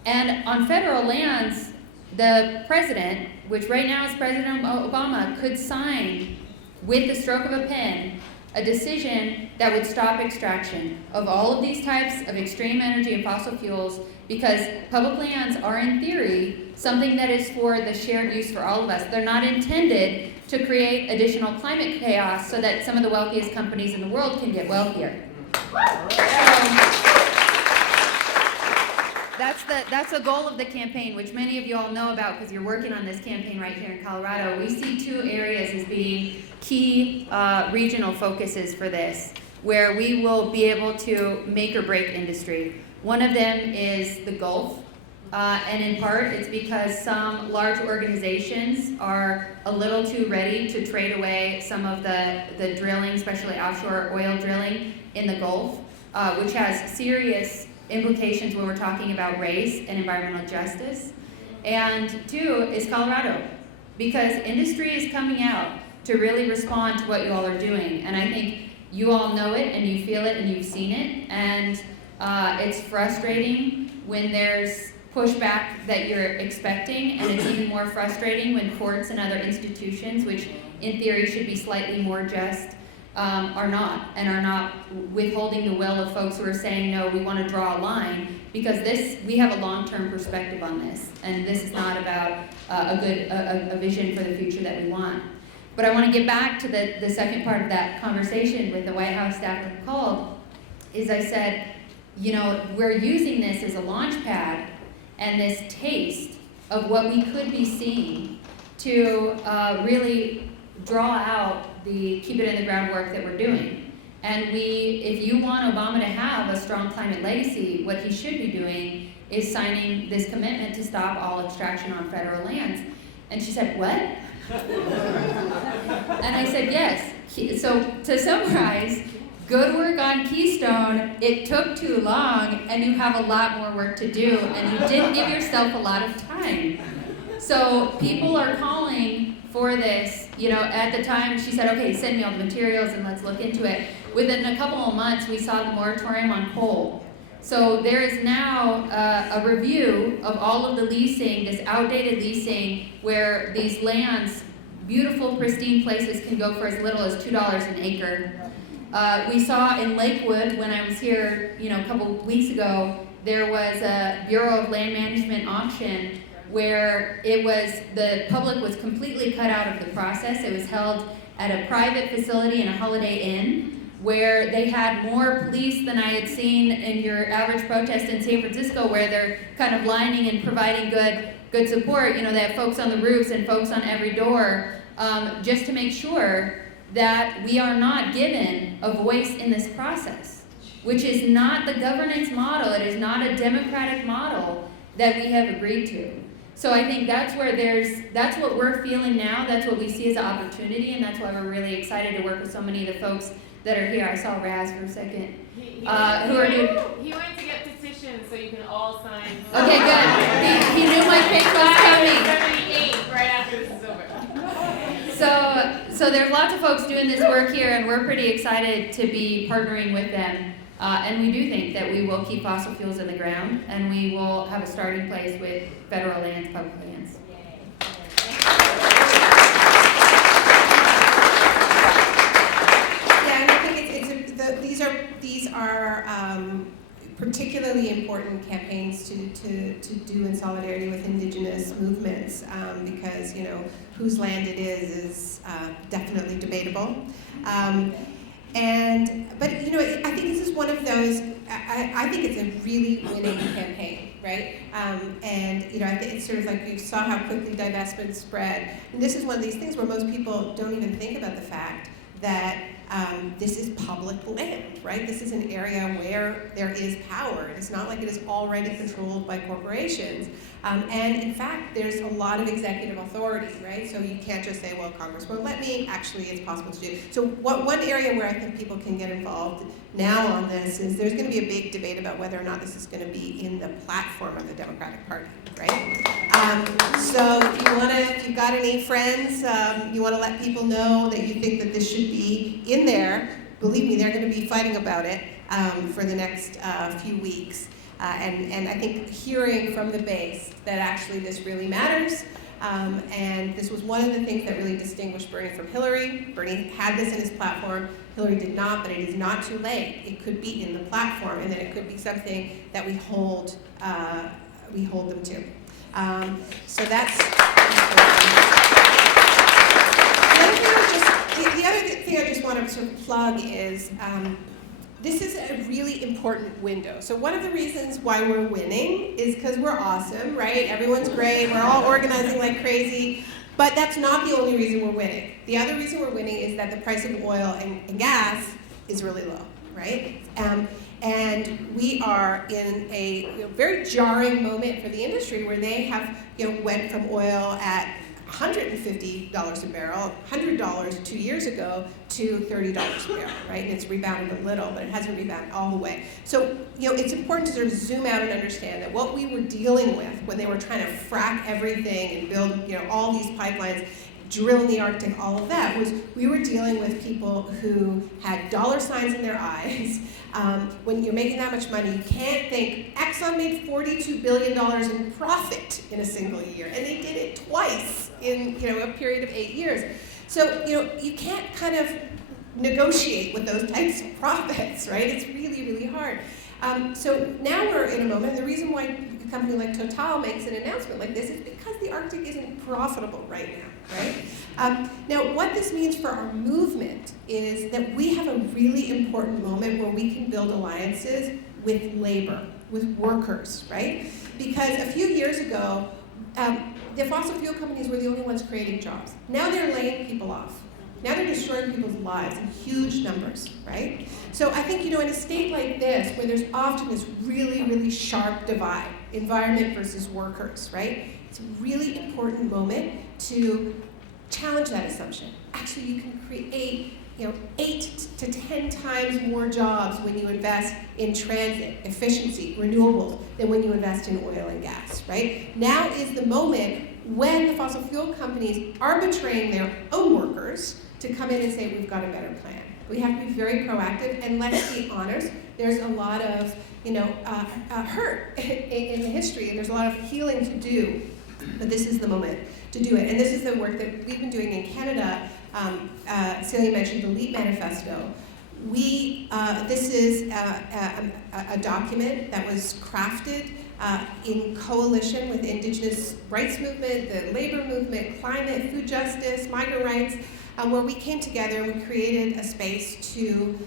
And on federal lands, the president, which right now is President Obama, could sign with the stroke of a pen a decision that would stop extraction of all of these types of extreme energy and fossil fuels, because public lands are, in theory, something that is for the shared use for all of us. They're not intended to create additional climate chaos so that some of the wealthiest companies in the world can get wealthier. That's the goal of the campaign, which many of you all know about because you're working on this campaign right here in Colorado. We see two areas as being key regional focuses for this, where we will be able to make or break industry. One of them is the Gulf, and in part it's because some large organizations are a little too ready to trade away some of the drilling, especially offshore oil drilling in the Gulf, which has serious implications when we're talking about race and environmental justice. And two is Colorado, because industry is coming out to really respond to what you all are doing. And I think you all know it and you feel it and you've seen it. And it's frustrating when there's pushback that you're expecting, and it's even more frustrating when courts and other institutions, which in theory should be slightly more just, are not withholding the will of folks who are saying, no, we want to draw a line, because we have a long-term perspective on this, and this is not about a vision for the future that we want. But I want to get back to the second part of that conversation with the White House staff that called, is I said, we're using this as a launch pad and this taste of what we could be seeing to really draw out the Keep It in the Ground work that we're doing. And if you want Obama to have a strong climate legacy, what he should be doing is signing this commitment to stop all extraction on federal lands. And she said, what? And I said, yes. So to summarize, good work on Keystone, it took too long, and you have a lot more work to do, and you didn't give yourself a lot of time. So people are calling for this. At the time, she said, okay, send me all the materials and let's look into it. Within a couple of months, we saw the moratorium on coal. So there is now a review of all of the leasing, this outdated leasing, where these lands, beautiful, pristine places, can go for as little as $2 an acre. We saw in Lakewood, when I was here, a couple weeks ago, there was a Bureau of Land Management auction where the public was completely cut out of the process. It was held at a private facility in a Holiday Inn, where they had more police than I had seen in your average protest in San Francisco, where they're kind of lining and providing good support. They have folks on the roofs and folks on every door, just to make sure that we are not given a voice in this process, which is not the governance model. It is not a democratic model that we have agreed to. So I think that's what we're feeling now. That's what we see as an opportunity, and that's why we're really excited to work with so many of the folks that are here. I saw Raz for a second. He went to get petitions so you can all sign. Okay, good. He knew my pick was coming. 78 right after this is over. So there's lots of folks doing this work here, and we're pretty excited to be partnering with them. And we do think that we will keep fossil fuels in the ground, and we will have a starting place with federal lands, public lands. Yeah, and I think these are particularly important campaigns to do in solidarity with Indigenous movements, because whose land it is definitely debatable. But I think this is one of those. I think it's a really winning campaign, right? And I think it's sort of like you saw how quickly divestment spread. And this is one of these things where most people don't even think about the fact that this is public land, right? This is an area where there is power. It's not like it is already controlled by corporations. And in fact, there's a lot of executive authority, right? So you can't just say, well, Congress won't let me. Actually, it's possible to do. So one area where I think people can get involved now on this is there's going to be a big debate about whether or not this is going to be in the platform of the Democratic Party, right? So if you've got any friends, you want to let people know that you think that this should be in there, believe me, they're going to be fighting about it for the next few weeks. And I think hearing from the base that actually this really matters, and this was one of the things that really distinguished Bernie from Hillary. Bernie had this in his platform, Hillary did not, but it is not too late. It could be in the platform, and then it could be something that we hold them to. So that's the other thing I just want to sort of plug is this is a really important window. So one of the reasons why we're winning is because we're awesome, right? Everyone's great, we're all organizing like crazy, but that's not the only reason we're winning. The other reason we're winning is that the price of oil and gas is really low, right? And we are in a very jarring moment for the industry where they have went from oil at $150 a barrel, $100 2 years ago, to $30 a barrel, right? And it's rebounded a little, but it hasn't rebounded all the way. So, it's important to sort of zoom out and understand that what we were dealing with when they were trying to frack everything and build, all these pipelines, drill in the Arctic, all of that, was we were dealing with people who had dollar signs in their eyes. When you're making that much money, you can't think, Exxon made $42 billion in profit in a single year, and they did it twice in a period of 8 years. So you can't kind of negotiate with those types of profits, right? It's really, really hard. So now we're in a moment, and the reason why a company like Total makes an announcement like this is because the Arctic isn't profitable right now, right? Now, what this means for our movement is that we have a really important moment where we can build alliances with labor, with workers, right? Because a few years ago, the fossil fuel companies were the only ones creating jobs. Now they're laying people off. Now they're destroying people's lives in huge numbers, right? So I think, in a state like this, where there's often this really, really sharp divide, environment versus workers, right? It's a really important moment to challenge that assumption. Actually, you can create 8 to 10 times more jobs when you invest in transit, efficiency, renewables, than when you invest in oil and gas, right? Now is the moment when the fossil fuel companies are betraying their own workers to come in and say, we've got a better plan. We have to be very proactive, and let's be honest, there's a lot of hurt in the history, and there's a lot of healing to do, but this is the moment to do it. And this is the work that we've been doing in Canada. Celia mentioned the LEAP Manifesto. This is a document that was crafted in coalition with the Indigenous rights movement, the labor movement, climate, food justice, migrant rights, where we came together and we created a space to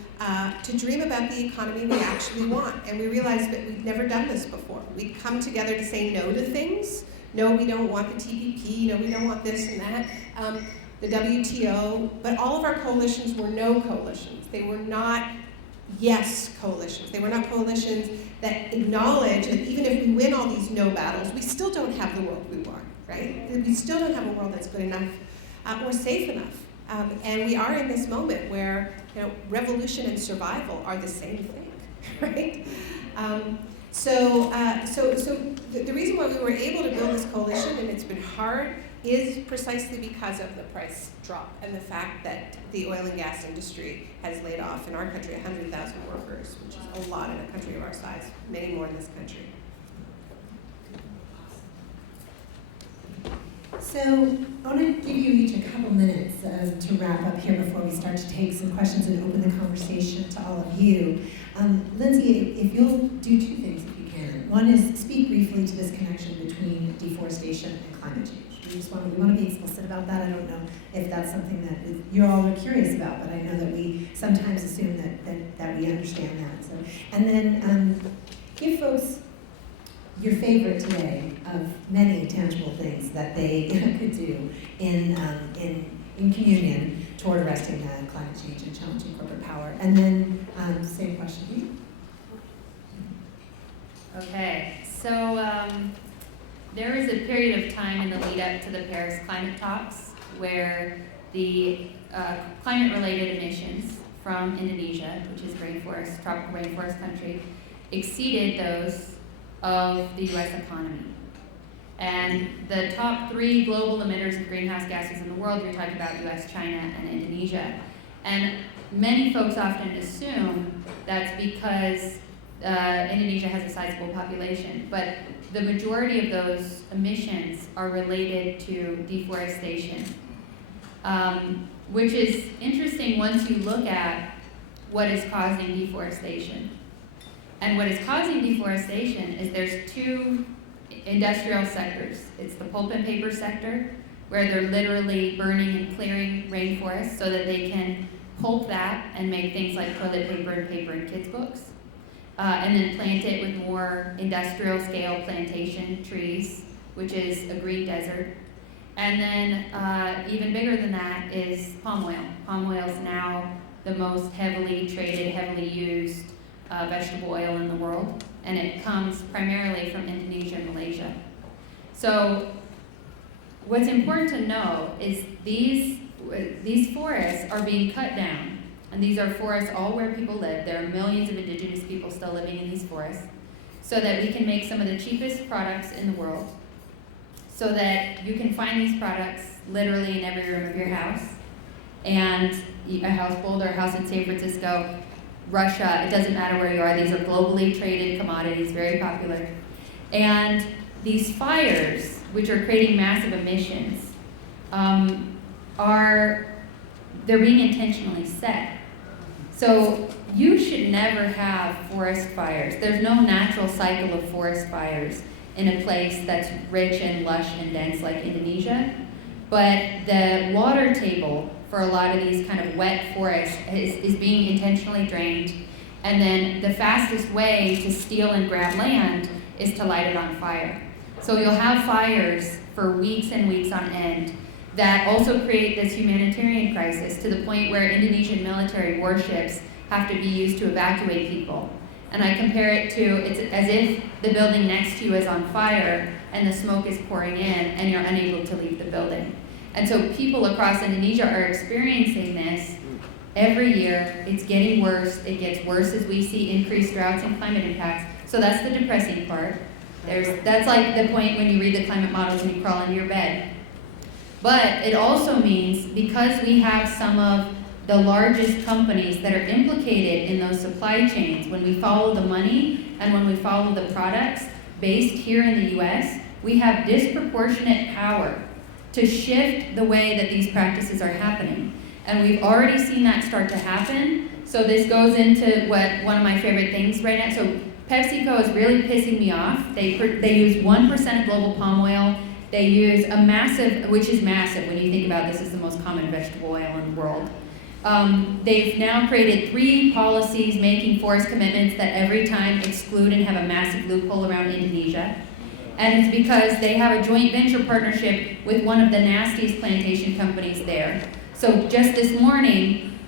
dream about the economy we actually want. And we realized that we've never done this before. We'd come together to say no to things. No, we don't want the TPP. No, we don't want this and that. The WTO, but all of our coalitions were no coalitions. They were not yes coalitions. They were not coalitions that acknowledge that even if we win all these no battles, we still don't have the world we want, right? We still don't have a world that's good enough or safe enough. And we are in this moment where revolution and survival are the same thing, right? So the reason why we were able to build this coalition, and it's been hard, is precisely because of the price drop and the fact that the oil and gas industry has laid off in our country 100,000 workers, which is a lot in a country of our size, many more in this country. So I want to give you each a couple minutes to wrap up here before we start to take some questions and open the conversation to all of you. Lindsey, if you'll do two things if you can. One is speak briefly to this connection between deforestation and climate change. We want to be explicit about that. I don't know if that's something that you all are curious about, but I know that we sometimes assume that we understand that. So, and then give folks your favorite today of many tangible things that they could do in communion toward arresting climate change and challenging corporate power. And then same question to you. Okay, so there was a period of time in the lead up to the Paris climate talks where the climate-related emissions from Indonesia, which is tropical rainforest country, exceeded those of the U.S. economy. And the top 3 global emitters of greenhouse gases in the world, you're talking about U.S., China, and Indonesia. And many folks often assume that's because Indonesia has a sizable population, but the majority of those emissions are related to deforestation, which is interesting once you look at what is causing deforestation. And what is causing deforestation is there's 2 industrial sectors. It's the pulp and paper sector, where they're literally burning and clearing rainforests so that they can pulp that and make things like toilet paper and paper and kids' books. And then plant it with more industrial scale plantation trees, which is a green desert. And then even bigger than that is palm oil. Palm oil is now the most heavily traded, heavily used vegetable oil in the world, and it comes primarily from Indonesia and Malaysia. So what's important to know is these forests are being cut down, and these are forests all where people live. There are millions of indigenous people still living in these forests, so that we can make some of the cheapest products in the world, so that you can find these products literally in every room of your house, and a house Boulder, a house in San Francisco, Russia, it doesn't matter where you are, these are globally traded commodities, very popular. And these fires, which are creating massive emissions, they're being intentionally set. So you should never have forest fires. There's no natural cycle of forest fires in a place that's rich and lush and dense like Indonesia. But the water table for a lot of these kind of wet forests is being intentionally drained. And then the fastest way to steal and grab land is to light it on fire. So you'll have fires for weeks and weeks on end. that also create this humanitarian crisis to the point where Indonesian military warships have to be used to evacuate people. And I compare it to, it's as if the building next to you is on fire and the smoke is pouring in and you're unable to leave the building. And so people across Indonesia are experiencing this every year. It's getting worse. It gets worse as we see increased droughts and climate impacts. So that's the depressing part. That's like the point when you read the climate models and you crawl into your bed. But it also means, because we have some of the largest companies that are implicated in those supply chains, when we follow the money and when we follow the products based here in the US, we have disproportionate power to shift the way that these practices are happening. And we've already seen that start to happen. So this goes into one of my favorite things right now. So PepsiCo is really pissing me off. They use 1% of global palm oil. They use a massive, which is massive when you think about this, is the most common vegetable oil in the world. They've now created 3 policies making forest commitments that every time exclude and have a massive loophole around Indonesia. And it's because they have a joint venture partnership with one of the nastiest plantation companies there. So just this morning,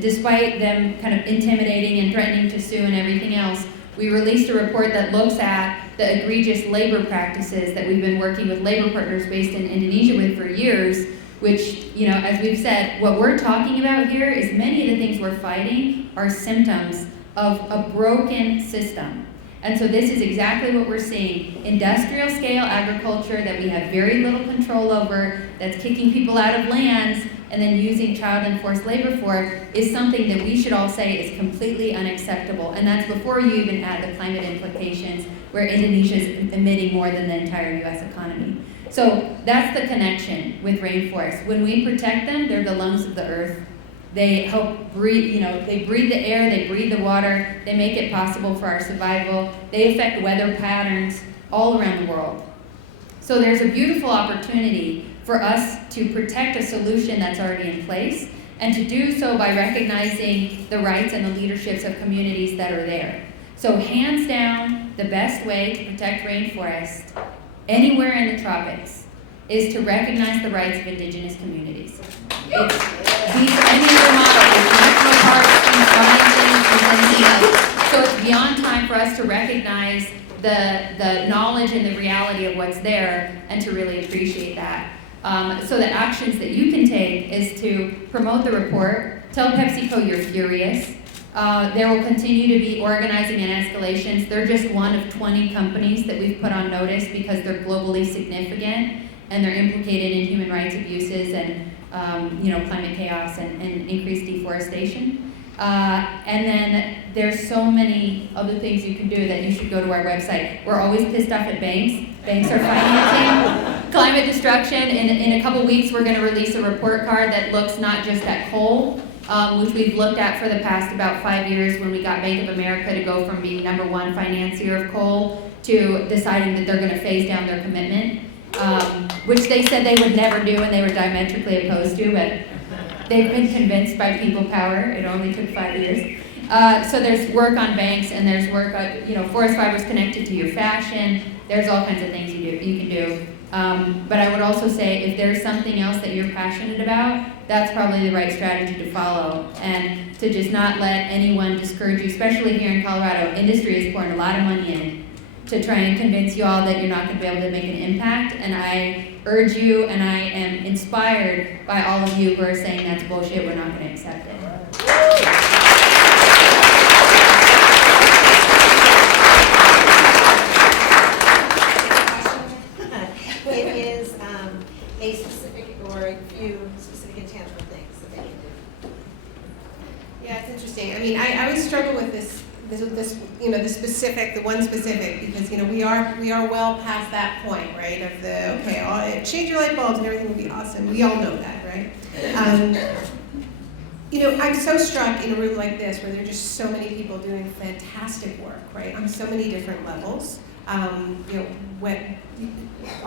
despite them kind of intimidating and threatening to sue and everything else, we released a report that looks at the egregious labor practices that we've been working with labor partners based in Indonesia with for years, which, you know, as we've said, what we're talking about here is many of the things we're fighting are symptoms of a broken system. And so this is exactly what we're seeing. Industrial scale agriculture that we have very little control over, that's kicking people out of lands and then using child and forced labor for, is something that we should all say is completely unacceptable. And that's before you even add the climate implications, where Indonesia is emitting more than the entire US economy. So that's the connection with rainforests. When we protect them, they're the lungs of the earth. They help breathe, they breathe the air, they breathe the water, they make it possible for our survival. They affect weather patterns all around the world. So there's a beautiful opportunity for us to protect a solution that's already in place, and to do so by recognizing the rights and the leaderships of communities that are there. So hands down, the best way to protect rainforests anywhere in the tropics is to recognize the rights of indigenous communities. These any other model is national parks, these anything else. So it's beyond time for us to recognize the knowledge and the reality of what's there, and to really appreciate that. So the actions that you can take is to promote the report, tell PepsiCo you're furious. There will continue to be organizing and escalations. They're just one of 20 companies that we've put on notice because they're globally significant and they're implicated in human rights abuses and climate chaos and increased deforestation. And then there's so many other things you can do that you should go to our website. We're always pissed off at banks. Banks are financing climate destruction. In a couple weeks, we're going to release a report card that looks not just at coal, which we've looked at for the past about 5 years when we got Bank of America to go from being #1 financier of coal to deciding that they're going to phase down their commitment, which they said they would never do and they were diametrically opposed to, but they've been convinced by people power. It only took 5 years. So there's work on banks, and there's work on, forest fibers connected to your fashion. There's all kinds of things you can do. But I would also say, if there's something else that you're passionate about, that's probably the right strategy to follow, and to just not let anyone discourage you, especially here in Colorado. Industry is pouring a lot of money in to try and convince you all that you're not going to be able to make an impact, and I urge you, and I am inspired by all of you who are saying that's bullshit, we're not going to accept it. It is a specific or a few specific and tangible things that they can do. Yeah, it's interesting. I mean, I always struggle with this, the one specific, because we are well past that point, right? Of the change your light bulbs and everything will be awesome. We all know that, right? I'm so struck in a room like this where there are just so many people doing fantastic work, right? On so many different levels. On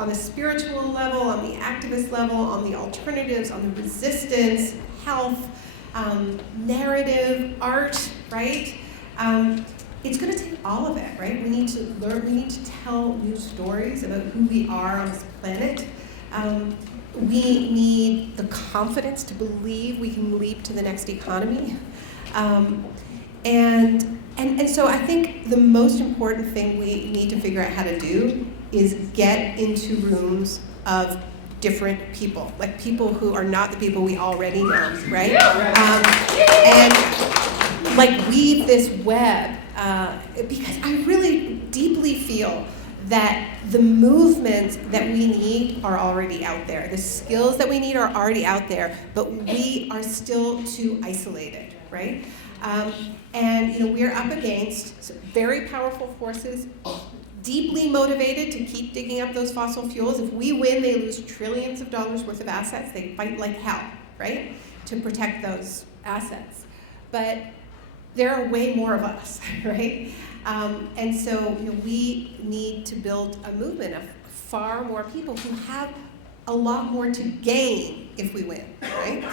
the spiritual level, on the activist level, on the alternatives, on the resistance, health, narrative, art, right? It's going to take all of it, right? We need to learn, we need to tell new stories about who we are on this planet. we need the confidence to believe we can leap to the next economy. And so I think the most important thing we need to figure out how to do is get into rooms of different people, like people who are not the people we already know, right? And like weave this web, because I really deeply feel that the movements that we need are already out there. The skills that we need are already out there, but we are still too isolated, right? And we're up against some very powerful forces, deeply motivated to keep digging up those fossil fuels. If we win, they lose trillions of dollars worth of assets. They fight like hell, right, to protect those assets. But there are way more of us, right? And so we need to build a movement of far more people who have a lot more to gain if we win, right?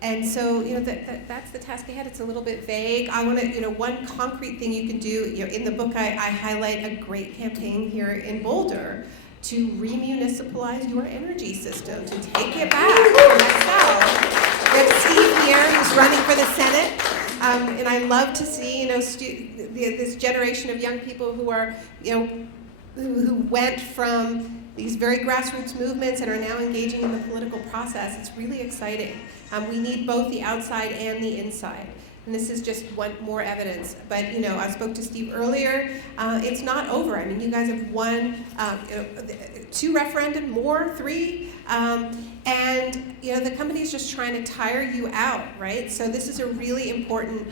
And so, that's the task ahead. It's a little bit vague. I want to, one concrete thing you can do, in the book I highlight a great campaign here in Boulder to remunicipalize your energy system, to take it back from Excel. We have Steve here, who's running for the Senate, and I love to see, this generation of young people who are, who went from these very grassroots movements and are now engaging in the political process. It's really exciting. We need both the outside and the inside. And this is just one more evidence. But I spoke to Steve earlier. It's not over. I mean, you guys have won 2 referendum, more, 3. And the company's just trying to tire you out, right? So this is a really important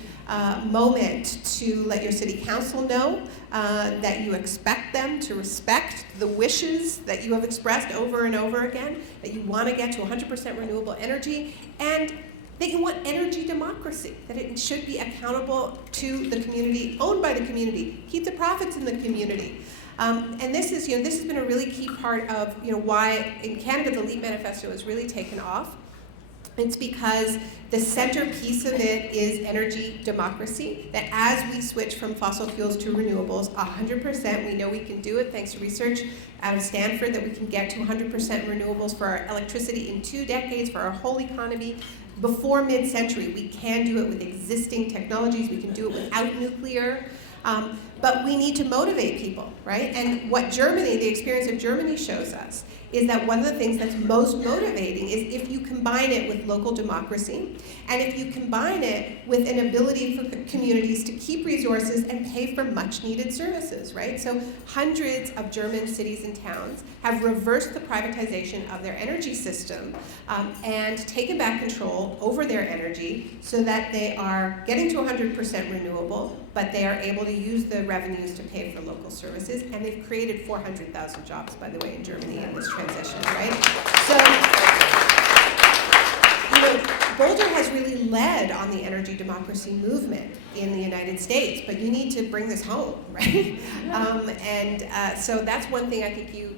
moment to let your city council know that you expect them to respect the wishes that you have expressed over and over again, that you want to get to 100% renewable energy, and that you want energy democracy, that it should be accountable to the community, owned by the community, keep the profits in the community. And this is, this has been a really key part of, why in Canada the LEAP Manifesto has really taken off. It's because the centerpiece of it is energy democracy, that as we switch from fossil fuels to renewables, 100%, we know we can do it thanks to research out of Stanford, that we can get to 100% renewables for our electricity in 2 decades, for our whole economy. Before mid-century, we can do it with existing technologies, we can do it without nuclear. But we need to motivate people, right? And what Germany, the experience of Germany shows us, is that one of the things that's most motivating is if you combine it with local democracy, and if you combine it with an ability for communities to keep resources and pay for much needed services, right? So hundreds of German cities and towns have reversed the privatization of their energy system and taken back control over their energy so that they are getting to 100% renewable, but they are able to use the revenues to pay for local services, and they've created 400,000 jobs, by the way, in Germany in this transition, right? So, Boulder has really led on the energy democracy movement in the United States, but you need to bring this home, right? So that's one thing I think you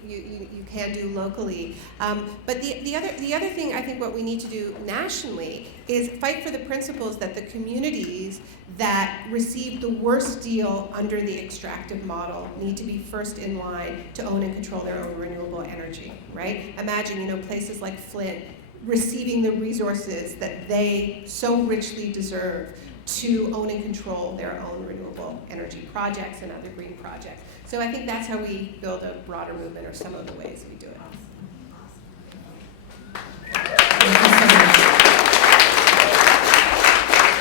can do locally. But the other thing I think what we need to do nationally is fight for the principles that the communities that receive the worst deal under the extractive model need to be first in line to own and control their own renewable energy, right? Imagine, places like Flint receiving the resources that they so richly deserve to own and control their own renewable energy projects and other green projects. So I think that's how we build a broader movement, or some of the ways we do it.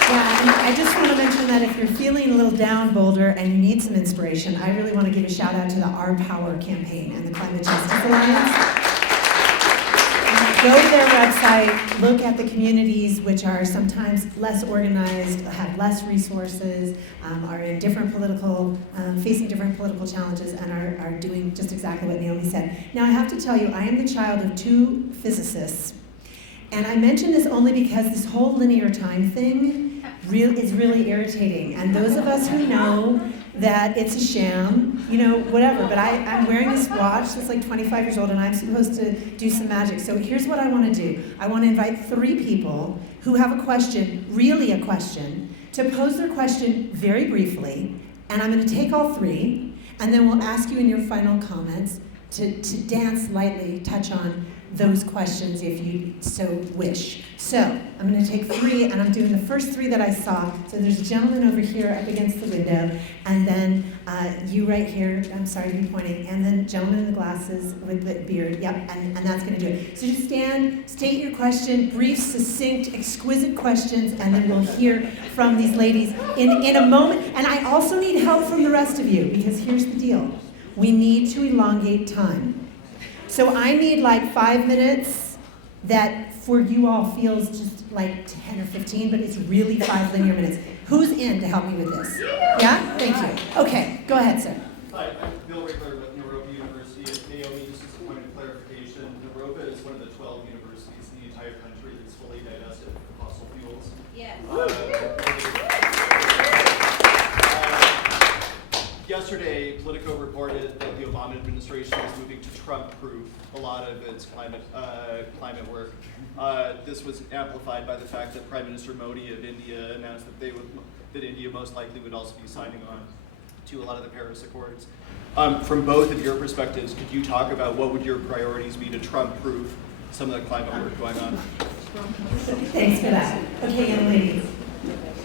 Yeah, and I just want to mention that if you're feeling a little down, Boulder, and you need some inspiration, I really want to give a shout out to the Our Power campaign and the Climate Justice Alliance. Go to their website, look at the communities which are sometimes less organized, have less resources, are in different facing different political challenges, and are doing just exactly what Naomi said. Now I have to tell you, I am the child of 2 physicists, and I mention this only because this whole linear time thing is really irritating. And those of us who know that it's a sham, whatever. But I'm wearing this watch that's like 25 years old, and I'm supposed to do some magic. So here's what I want to do. I want to invite 3 people who have a question, really a question, to pose their question very briefly. And I'm going to take all 3, and then we'll ask you in your final comments to dance lightly, touch on those questions if you so wish. So I'm going to take 3, and I'm doing the first 3 that I saw. So there's a gentleman over here up against the window, and then you right here, I'm sorry to be pointing, and then gentleman in the glasses with the beard, yep, and that's going to do it. So just stand, state your question, brief, succinct, exquisite questions, and then we'll hear from these ladies in a moment. And I also need help from the rest of you, because here's the deal. We need to elongate time. So I need like 5 minutes that for you all feels just like 10 or 15, but it's really 5 linear minutes. Who's in to help me with this? Yeah? Thank you. Okay, go ahead, sir. Hi, I'm Bill Rickler with Naropa University. Naomi, just as a point of clarification, Naropa is one of the 12 universities in the entire country that's fully divested from fossil fuels. Yes. Yesterday, Politico reported that the Obama administration is moving to Trump-proof a lot of its climate work. This was amplified by the fact that Prime Minister Modi of India announced that India most likely would also be signing on to a lot of the Paris Accords. From both of your perspectives, could you talk about what would your priorities be to Trump-proof some of the climate work going on? Thanks for that. Okay, young ladies.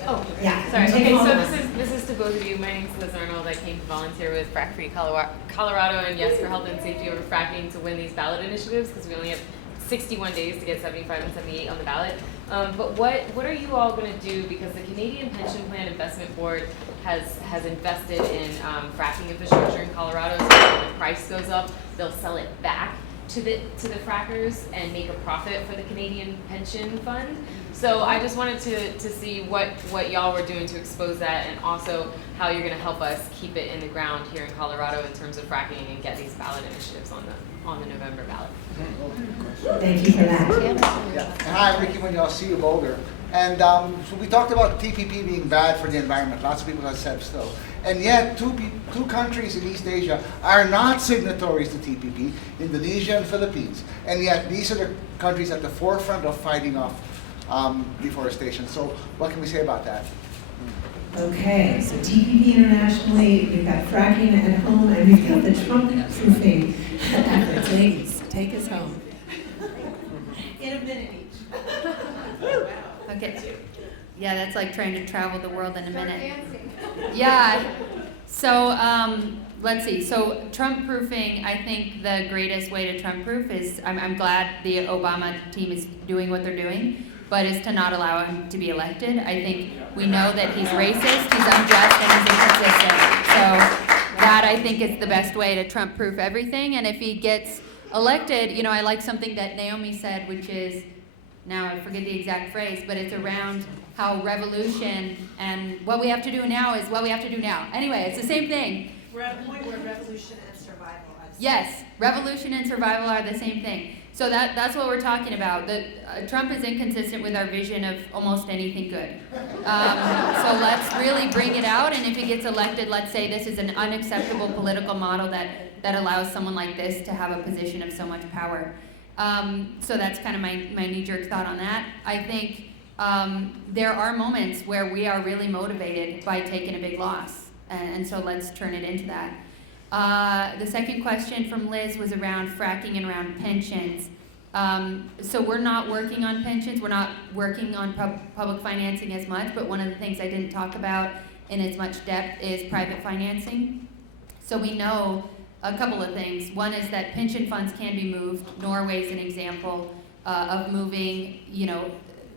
Oh, Yeah. sorry. Take Okay, all so of this is to both of you. My name's Liz Arnold. I came to volunteer with Frack Free Colorado and Yes for Health and Safety Over Fracking to win these ballot initiatives because we only have 61 days to get 75 and 78 on the ballot. But what are you all going to do, because the Canadian Pension Plan Investment Board has invested in fracking infrastructure in Colorado, so when the price goes up, they'll sell it back to the frackers and make a profit for the Canadian Pension Fund. So I just wanted to see what y'all were doing to expose that, and also how you're going to help us keep it in the ground here in Colorado in terms of fracking and get these ballot initiatives on the November ballot. Thank you for that. Yeah. And hi, Ricky Munoz, see you, Boulder. And so we talked about TPP being bad for the environment. Lots of people have said so. And yet, two countries in East Asia are not signatories to TPP, Indonesia and Philippines. And yet, these are the countries at the forefront of fighting off deforestation. So what can we say about that? Okay, so TPP internationally, we've got fracking at home, and we've got the Trump-proofing efforts. Ladies, take us home. In a minute each. Okay. Yeah, that's like trying to travel the world in a minute. Yeah. So let's see. So Trump-proofing, I think the greatest way to Trump-proof is, I'm glad the Obama team is doing what they're doing, but is to not allow him to be elected. I think we know that he's racist, he's unjust, and he's inconsistent. So that, I think, is the best way to Trump-proof everything. And if he gets elected, you know, I like something that Naomi said, which is, now I forget the exact phrase, but it's around how revolution and what we have to do now is what we have to do now. Anyway, it's the same thing. We're at a point where revolution and survival are the same. Yes, revolution and survival are the same thing. So that's what we're talking about. Trump is inconsistent with our vision of almost anything good. So let's really bring it out, and if he gets elected, let's say this is an unacceptable political model that allows someone like this to have a position of so much power. So that's kind of my knee-jerk thought on that. I think there are moments where we are really motivated by taking a big loss, and so let's turn it into that. The second question from Liz was around fracking and around pensions. So we're not working on pensions, we're not working on public financing as much, but one of the things I didn't talk about in as much depth is private financing. So we know a couple of things. One is that pension funds can be moved. Norway's an example of moving, you know,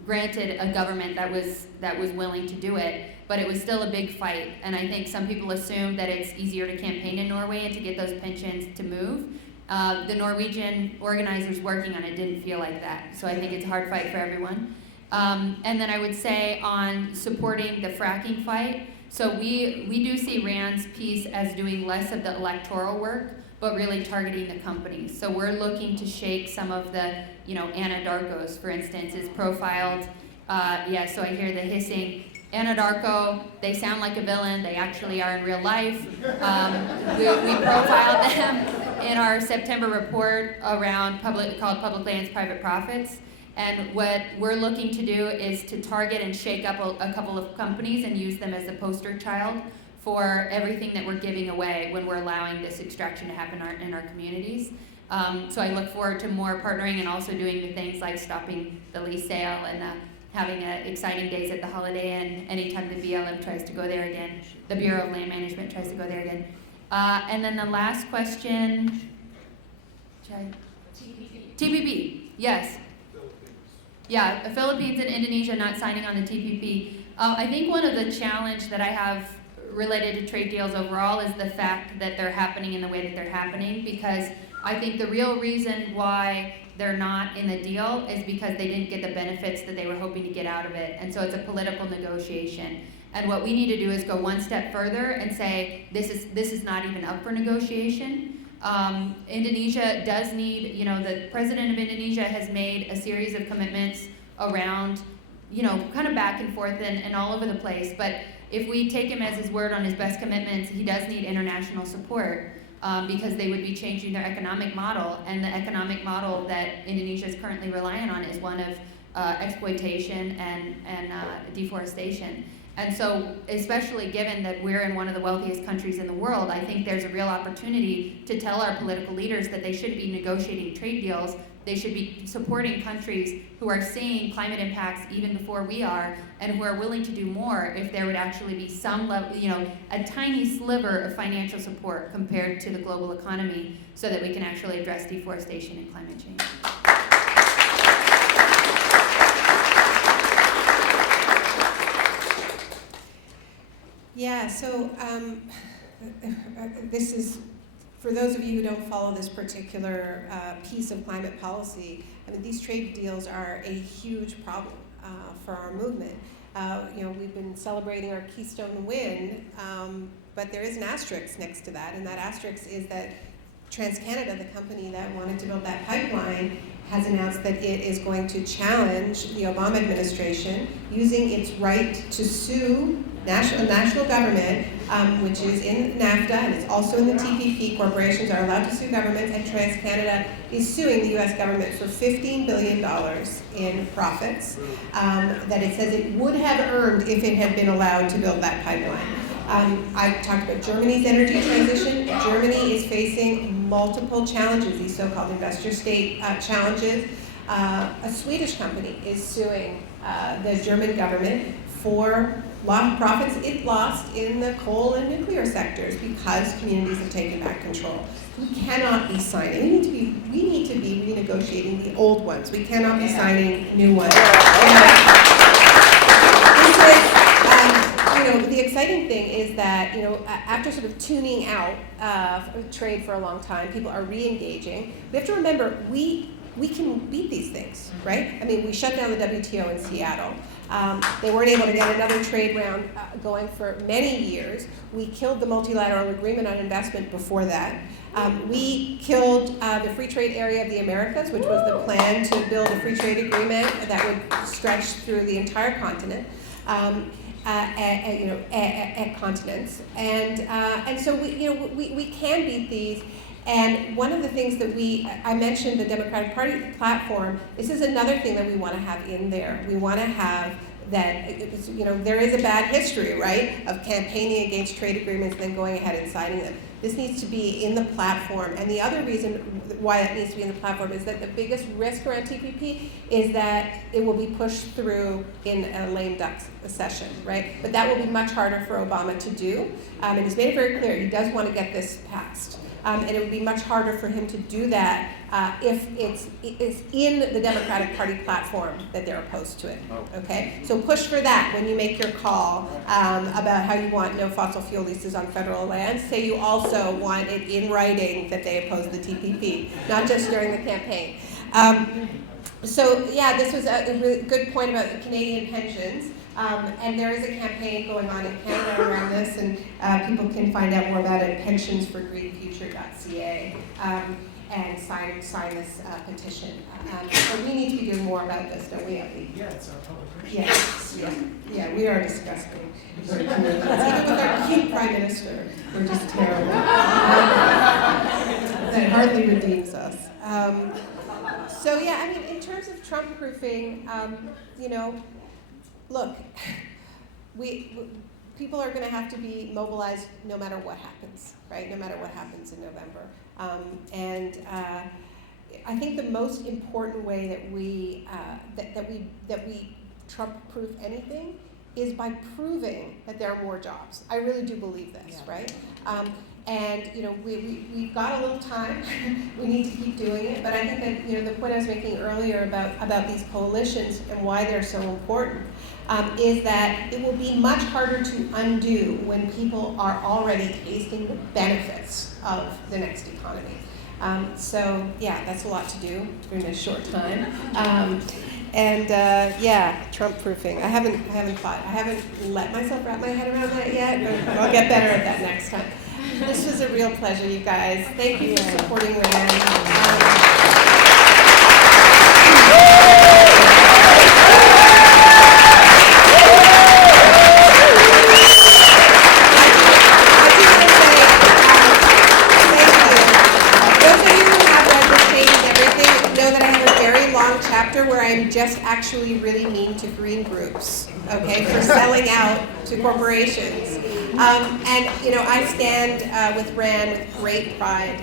granted a government that was willing to do it, but it was still a big fight. And I think some people assume that it's easier to campaign in Norway and to get those pensions to move. The Norwegian organizers working on it didn't feel like that. So I think it's a hard fight for everyone. And then I would say on supporting the fracking fight, so we do see Rand's piece as doing less of the electoral work, but really targeting the companies. So we're looking to shake some of the, you know, Anadarko's, for instance, is profiled. So I hear the hissing. Anadarko, they sound like a villain. They actually are in real life. We profiled them in our September report around called Public Lands, Private Profits. And what we're looking to do is to target and shake up a couple of companies and use them as the poster child for everything that we're giving away when we're allowing this extraction to happen in our communities. So I look forward to more partnering and also doing the things like stopping the lease sale and having exciting days at the Holiday Inn anytime the BLM tries to go there again. The Bureau of Land Management tries to go there again. And then the last question, TPP, yes. Yeah, the Philippines and Indonesia not signing on the TPP. I think one of the challenge that I have related to trade deals overall is the fact that they're happening in the way that they're happening, because I think the real reason why they're not in the deal is because they didn't get the benefits that they were hoping to get out of it. And so it's a political negotiation. And what we need to do is go one step further and say, this is not even up for negotiation. Indonesia does need, the president of Indonesia has made a series of commitments around, kind of back and forth and all over the place. But if we take him as his word on his best commitments, he does need international support. Because they would be changing their economic model, and the economic model that Indonesia is currently relying on is one of exploitation and deforestation. And so, especially given that we're in one of the wealthiest countries in the world, I think there's a real opportunity to tell our political leaders that they shouldn't be negotiating trade deals. They should be supporting countries who are seeing climate impacts even before we are, and who are willing to do more if there would actually be some level, a tiny sliver of financial support compared to the global economy, so that we can actually address deforestation and climate change. Yeah, so this is, for those of you who don't follow this particular piece of climate policy, these trade deals are a huge problem for our movement. We've been celebrating our Keystone win, but there is an asterisk next to that, and that asterisk is that TransCanada, the company that wanted to build that pipeline, has announced that it is going to challenge the Obama administration using its right to sue national government, which is in NAFTA, and it's also in the TPP. Corporations are allowed to sue governments, and TransCanada is suing the U.S. government for $15 billion in profits that it says it would have earned if it had been allowed to build that pipeline. I talked about Germany's energy transition. Germany is facing multiple challenges, these so-called investor state challenges. A Swedish company is suing the German government for profits it lost in the coal and nuclear sectors because communities have taken back control. We cannot be signing. We need to be renegotiating the old ones. We cannot be signing new ones. The exciting thing is that, after sort of tuning out trade for a long time, people are re-engaging. We have to remember, we can beat these things, right? We shut down the WTO in Seattle. They weren't able to get another trade round going for many years. We killed the multilateral agreement on investment before that. We killed the free trade area of the Americas, which was the plan to build a free trade agreement that would stretch through the entire continent. At continents, and so we can beat these. And one of the things that I mentioned the Democratic Party platform. This is another thing that we want to have in there. We want to have that. There is a bad history, right, of campaigning against trade agreements and then going ahead and signing them. This needs to be in the platform. And the other reason why it needs to be in the platform is that the biggest risk around TPP is that it will be pushed through in a lame duck session, right? But that will be much harder for Obama to do. And he's made it very clear he does want to get this passed. And it would be much harder for him to do that if it's in the Democratic Party platform that they're opposed to it. Okay, so push for that when you make your call about how you want no fossil fuel leases on federal lands. Say you also want it in writing that they oppose the TPP, not just during the campaign. This was a really good point about the Canadian pensions. And there is a campaign going on in Canada around this, and people can find out more about it at pensionsforgreenfuture.ca and sign this petition. So we need to be doing more about this, don't we, Abby? Yeah, it's our public record. Yes, yeah, we are disgusting. Even with our cute prime minister, we're just terrible. That hardly redeems us. In terms of Trump-proofing, look, people are going to have to be mobilized no matter what happens, right? No matter what happens in November. I think the most important way that we Trump-proof anything is by proving that there are more jobs. I really do believe this, right? And we've got a little time. We need to keep doing it. But I think that the point I was making earlier about these coalitions and why they're so important is that it will be much harder to undo when people are already tasting the benefits of the next economy. So yeah, that's a lot to do in a short time. Trump proofing. I haven't let myself wrap my head around that yet, but I'll get better at that next time. This was a real pleasure, you guys. Thank you for supporting Rand. Where I'm just actually really mean to green groups, okay, for selling out to corporations. I stand with RAND with great pride,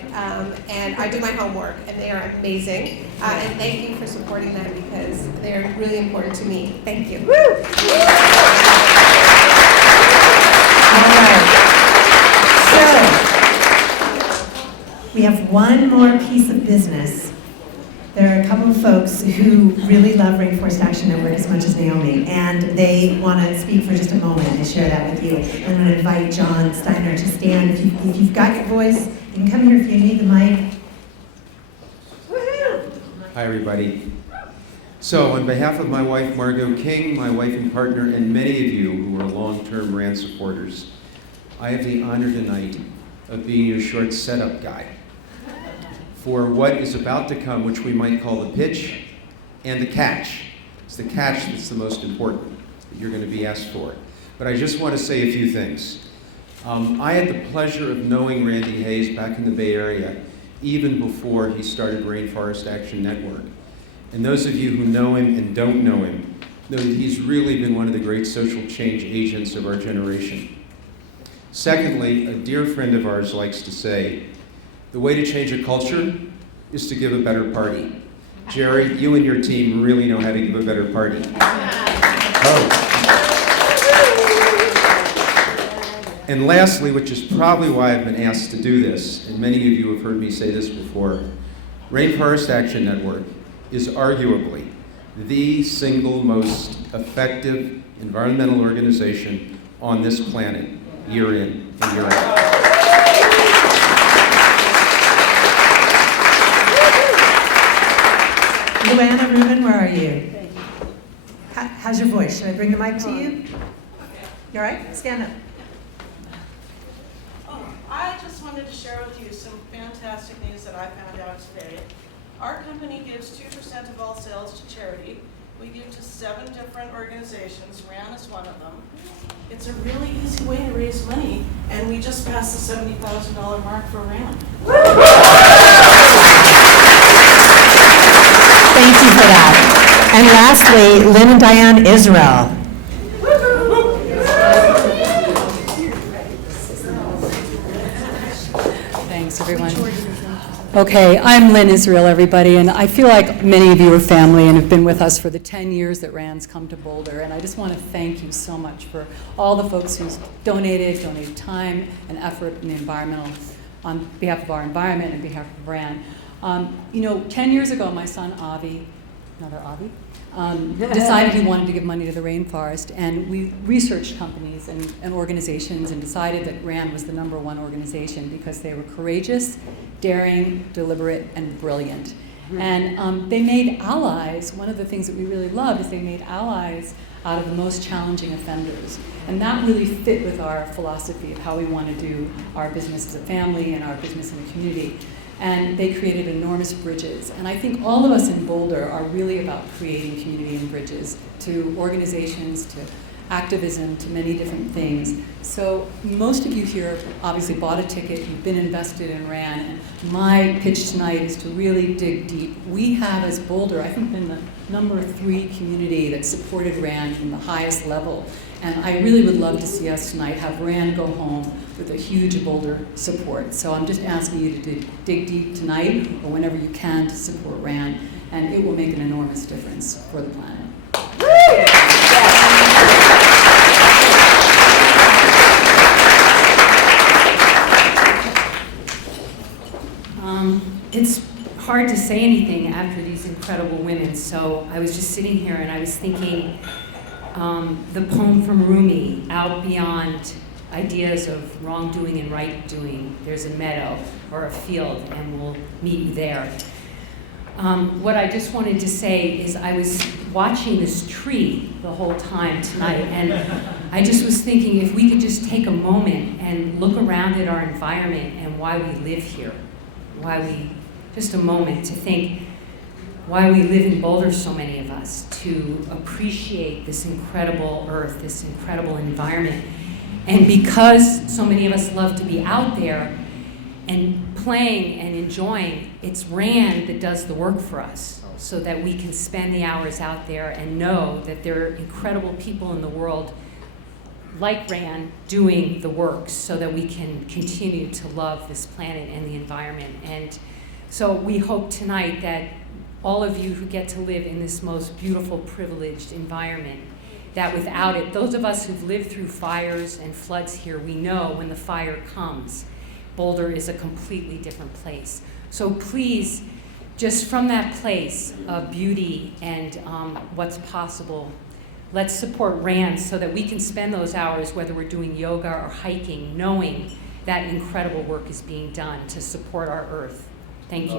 and I do my homework, and they are amazing. And thank you for supporting them because they're really important to me. Thank you. Woo! All right. So, we have one more piece of business. There are a couple of folks who really love Rainforest Action Network as much as Naomi, and they want to speak for just a moment and share that with you. I'm going to invite John Steiner to stand. If you've got your voice, you can come here if you need the mic. Woohoo! Hi, everybody. So, on behalf of my wife, Margot King, my wife and partner, and many of you who are long-term RAND supporters, I have the honor tonight of being your short setup guy for what is about to come, which we might call the pitch and the catch. It's the catch that's the most important that you're going to be asked for. But I just want to say a few things. I had the pleasure of knowing Randy Hayes back in the Bay Area, even before he started Rainforest Action Network. And those of you who know him and don't know him know that he's really been one of the great social change agents of our generation. Secondly, a dear friend of ours likes to say, the way to change a culture is to give a better party. Jerry, you and your team really know how to give a better party. Oh. And lastly, which is probably why I've been asked to do this, and many of you have heard me say this before, Rainforest Action Network is arguably the single most effective environmental organization on this planet, year in and year out. Luana Rubin, where are you? How's your voice? Should I bring the mic to you? You all right? Stand up. I just wanted to share with you some fantastic news that I found out today. Our company gives 2% of all sales to charity. We give to 7 different organizations. RAN is one of them. It's a really easy way to raise money, and we just passed the $70,000 mark for RAN. Thank you for that. And lastly, Lynn and Diane Israel. Thanks, everyone. Okay, I'm Lynn Israel, everybody, and I feel like many of you are family and have been with us for the 10 years that RAND's come to Boulder, and I just want to thank you so much for all the folks who's donated time and effort in the environmental, on behalf of our environment and behalf of RAND. 10 years ago, my son Avi, another Avi, decided he wanted to give money to the rainforest, and we researched companies and organizations and decided that RAND was the #1 organization because they were courageous, daring, deliberate, and brilliant. And they made allies. One of the things that we really loved is they made allies out of the most challenging offenders. And that really fit with our philosophy of how we want to do our business as a family and our business in a community. And they created enormous bridges. And I think all of us in Boulder are really about creating community and bridges to organizations, to activism to many different things. So most of you here obviously bought a ticket, you've been invested in RAN, and my pitch tonight is to really dig deep. We have, as Boulder, I think, been the #3 community that supported RAN from the highest level. And I really would love to see us tonight have RAN go home with a huge Boulder support. So I'm just asking you to dig deep tonight or whenever you can to support RAN, and it will make an enormous difference for the planet. It's hard to say anything after these incredible women, so I was just sitting here and I was thinking the poem from Rumi, out beyond ideas of wrongdoing and right doing. There's a meadow or a field and we'll meet you there. What I just wanted to say is I was watching this tree the whole time tonight, and I just was thinking if we could just take a moment and look around at our environment and why we live here, just a moment to think why we live in Boulder, so many of us, to appreciate this incredible earth, this incredible environment. And because so many of us love to be out there and playing and enjoying, it's RAN that does the work for us so that we can spend the hours out there and know that there are incredible people in the world like RAN doing the work so that we can continue to love this planet and the environment. And so we hope tonight that all of you who get to live in this most beautiful, privileged environment, that without it, those of us who've lived through fires and floods here, we know when the fire comes, Boulder is a completely different place. So please, just from that place of beauty and what's possible, let's support RAN so that we can spend those hours, whether we're doing yoga or hiking, knowing that incredible work is being done to support our earth. Thank you.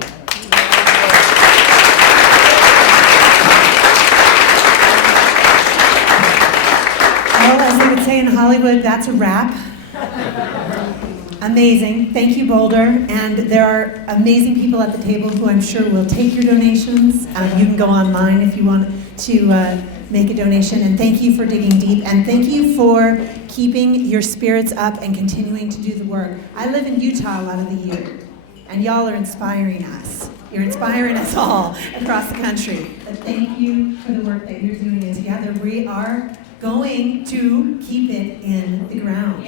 Well, as they would say in Hollywood, that's a wrap. Amazing. Thank you, Boulder. And there are amazing people at the table who I'm sure will take your donations. You can go online if you want to make a donation. And thank you for digging deep. And thank you for keeping your spirits up and continuing to do the work. I live in Utah a lot of the year, and y'all are inspiring us. You're inspiring us all across the country. But thank you for the work that you're doing. And together we are going to keep it in the ground.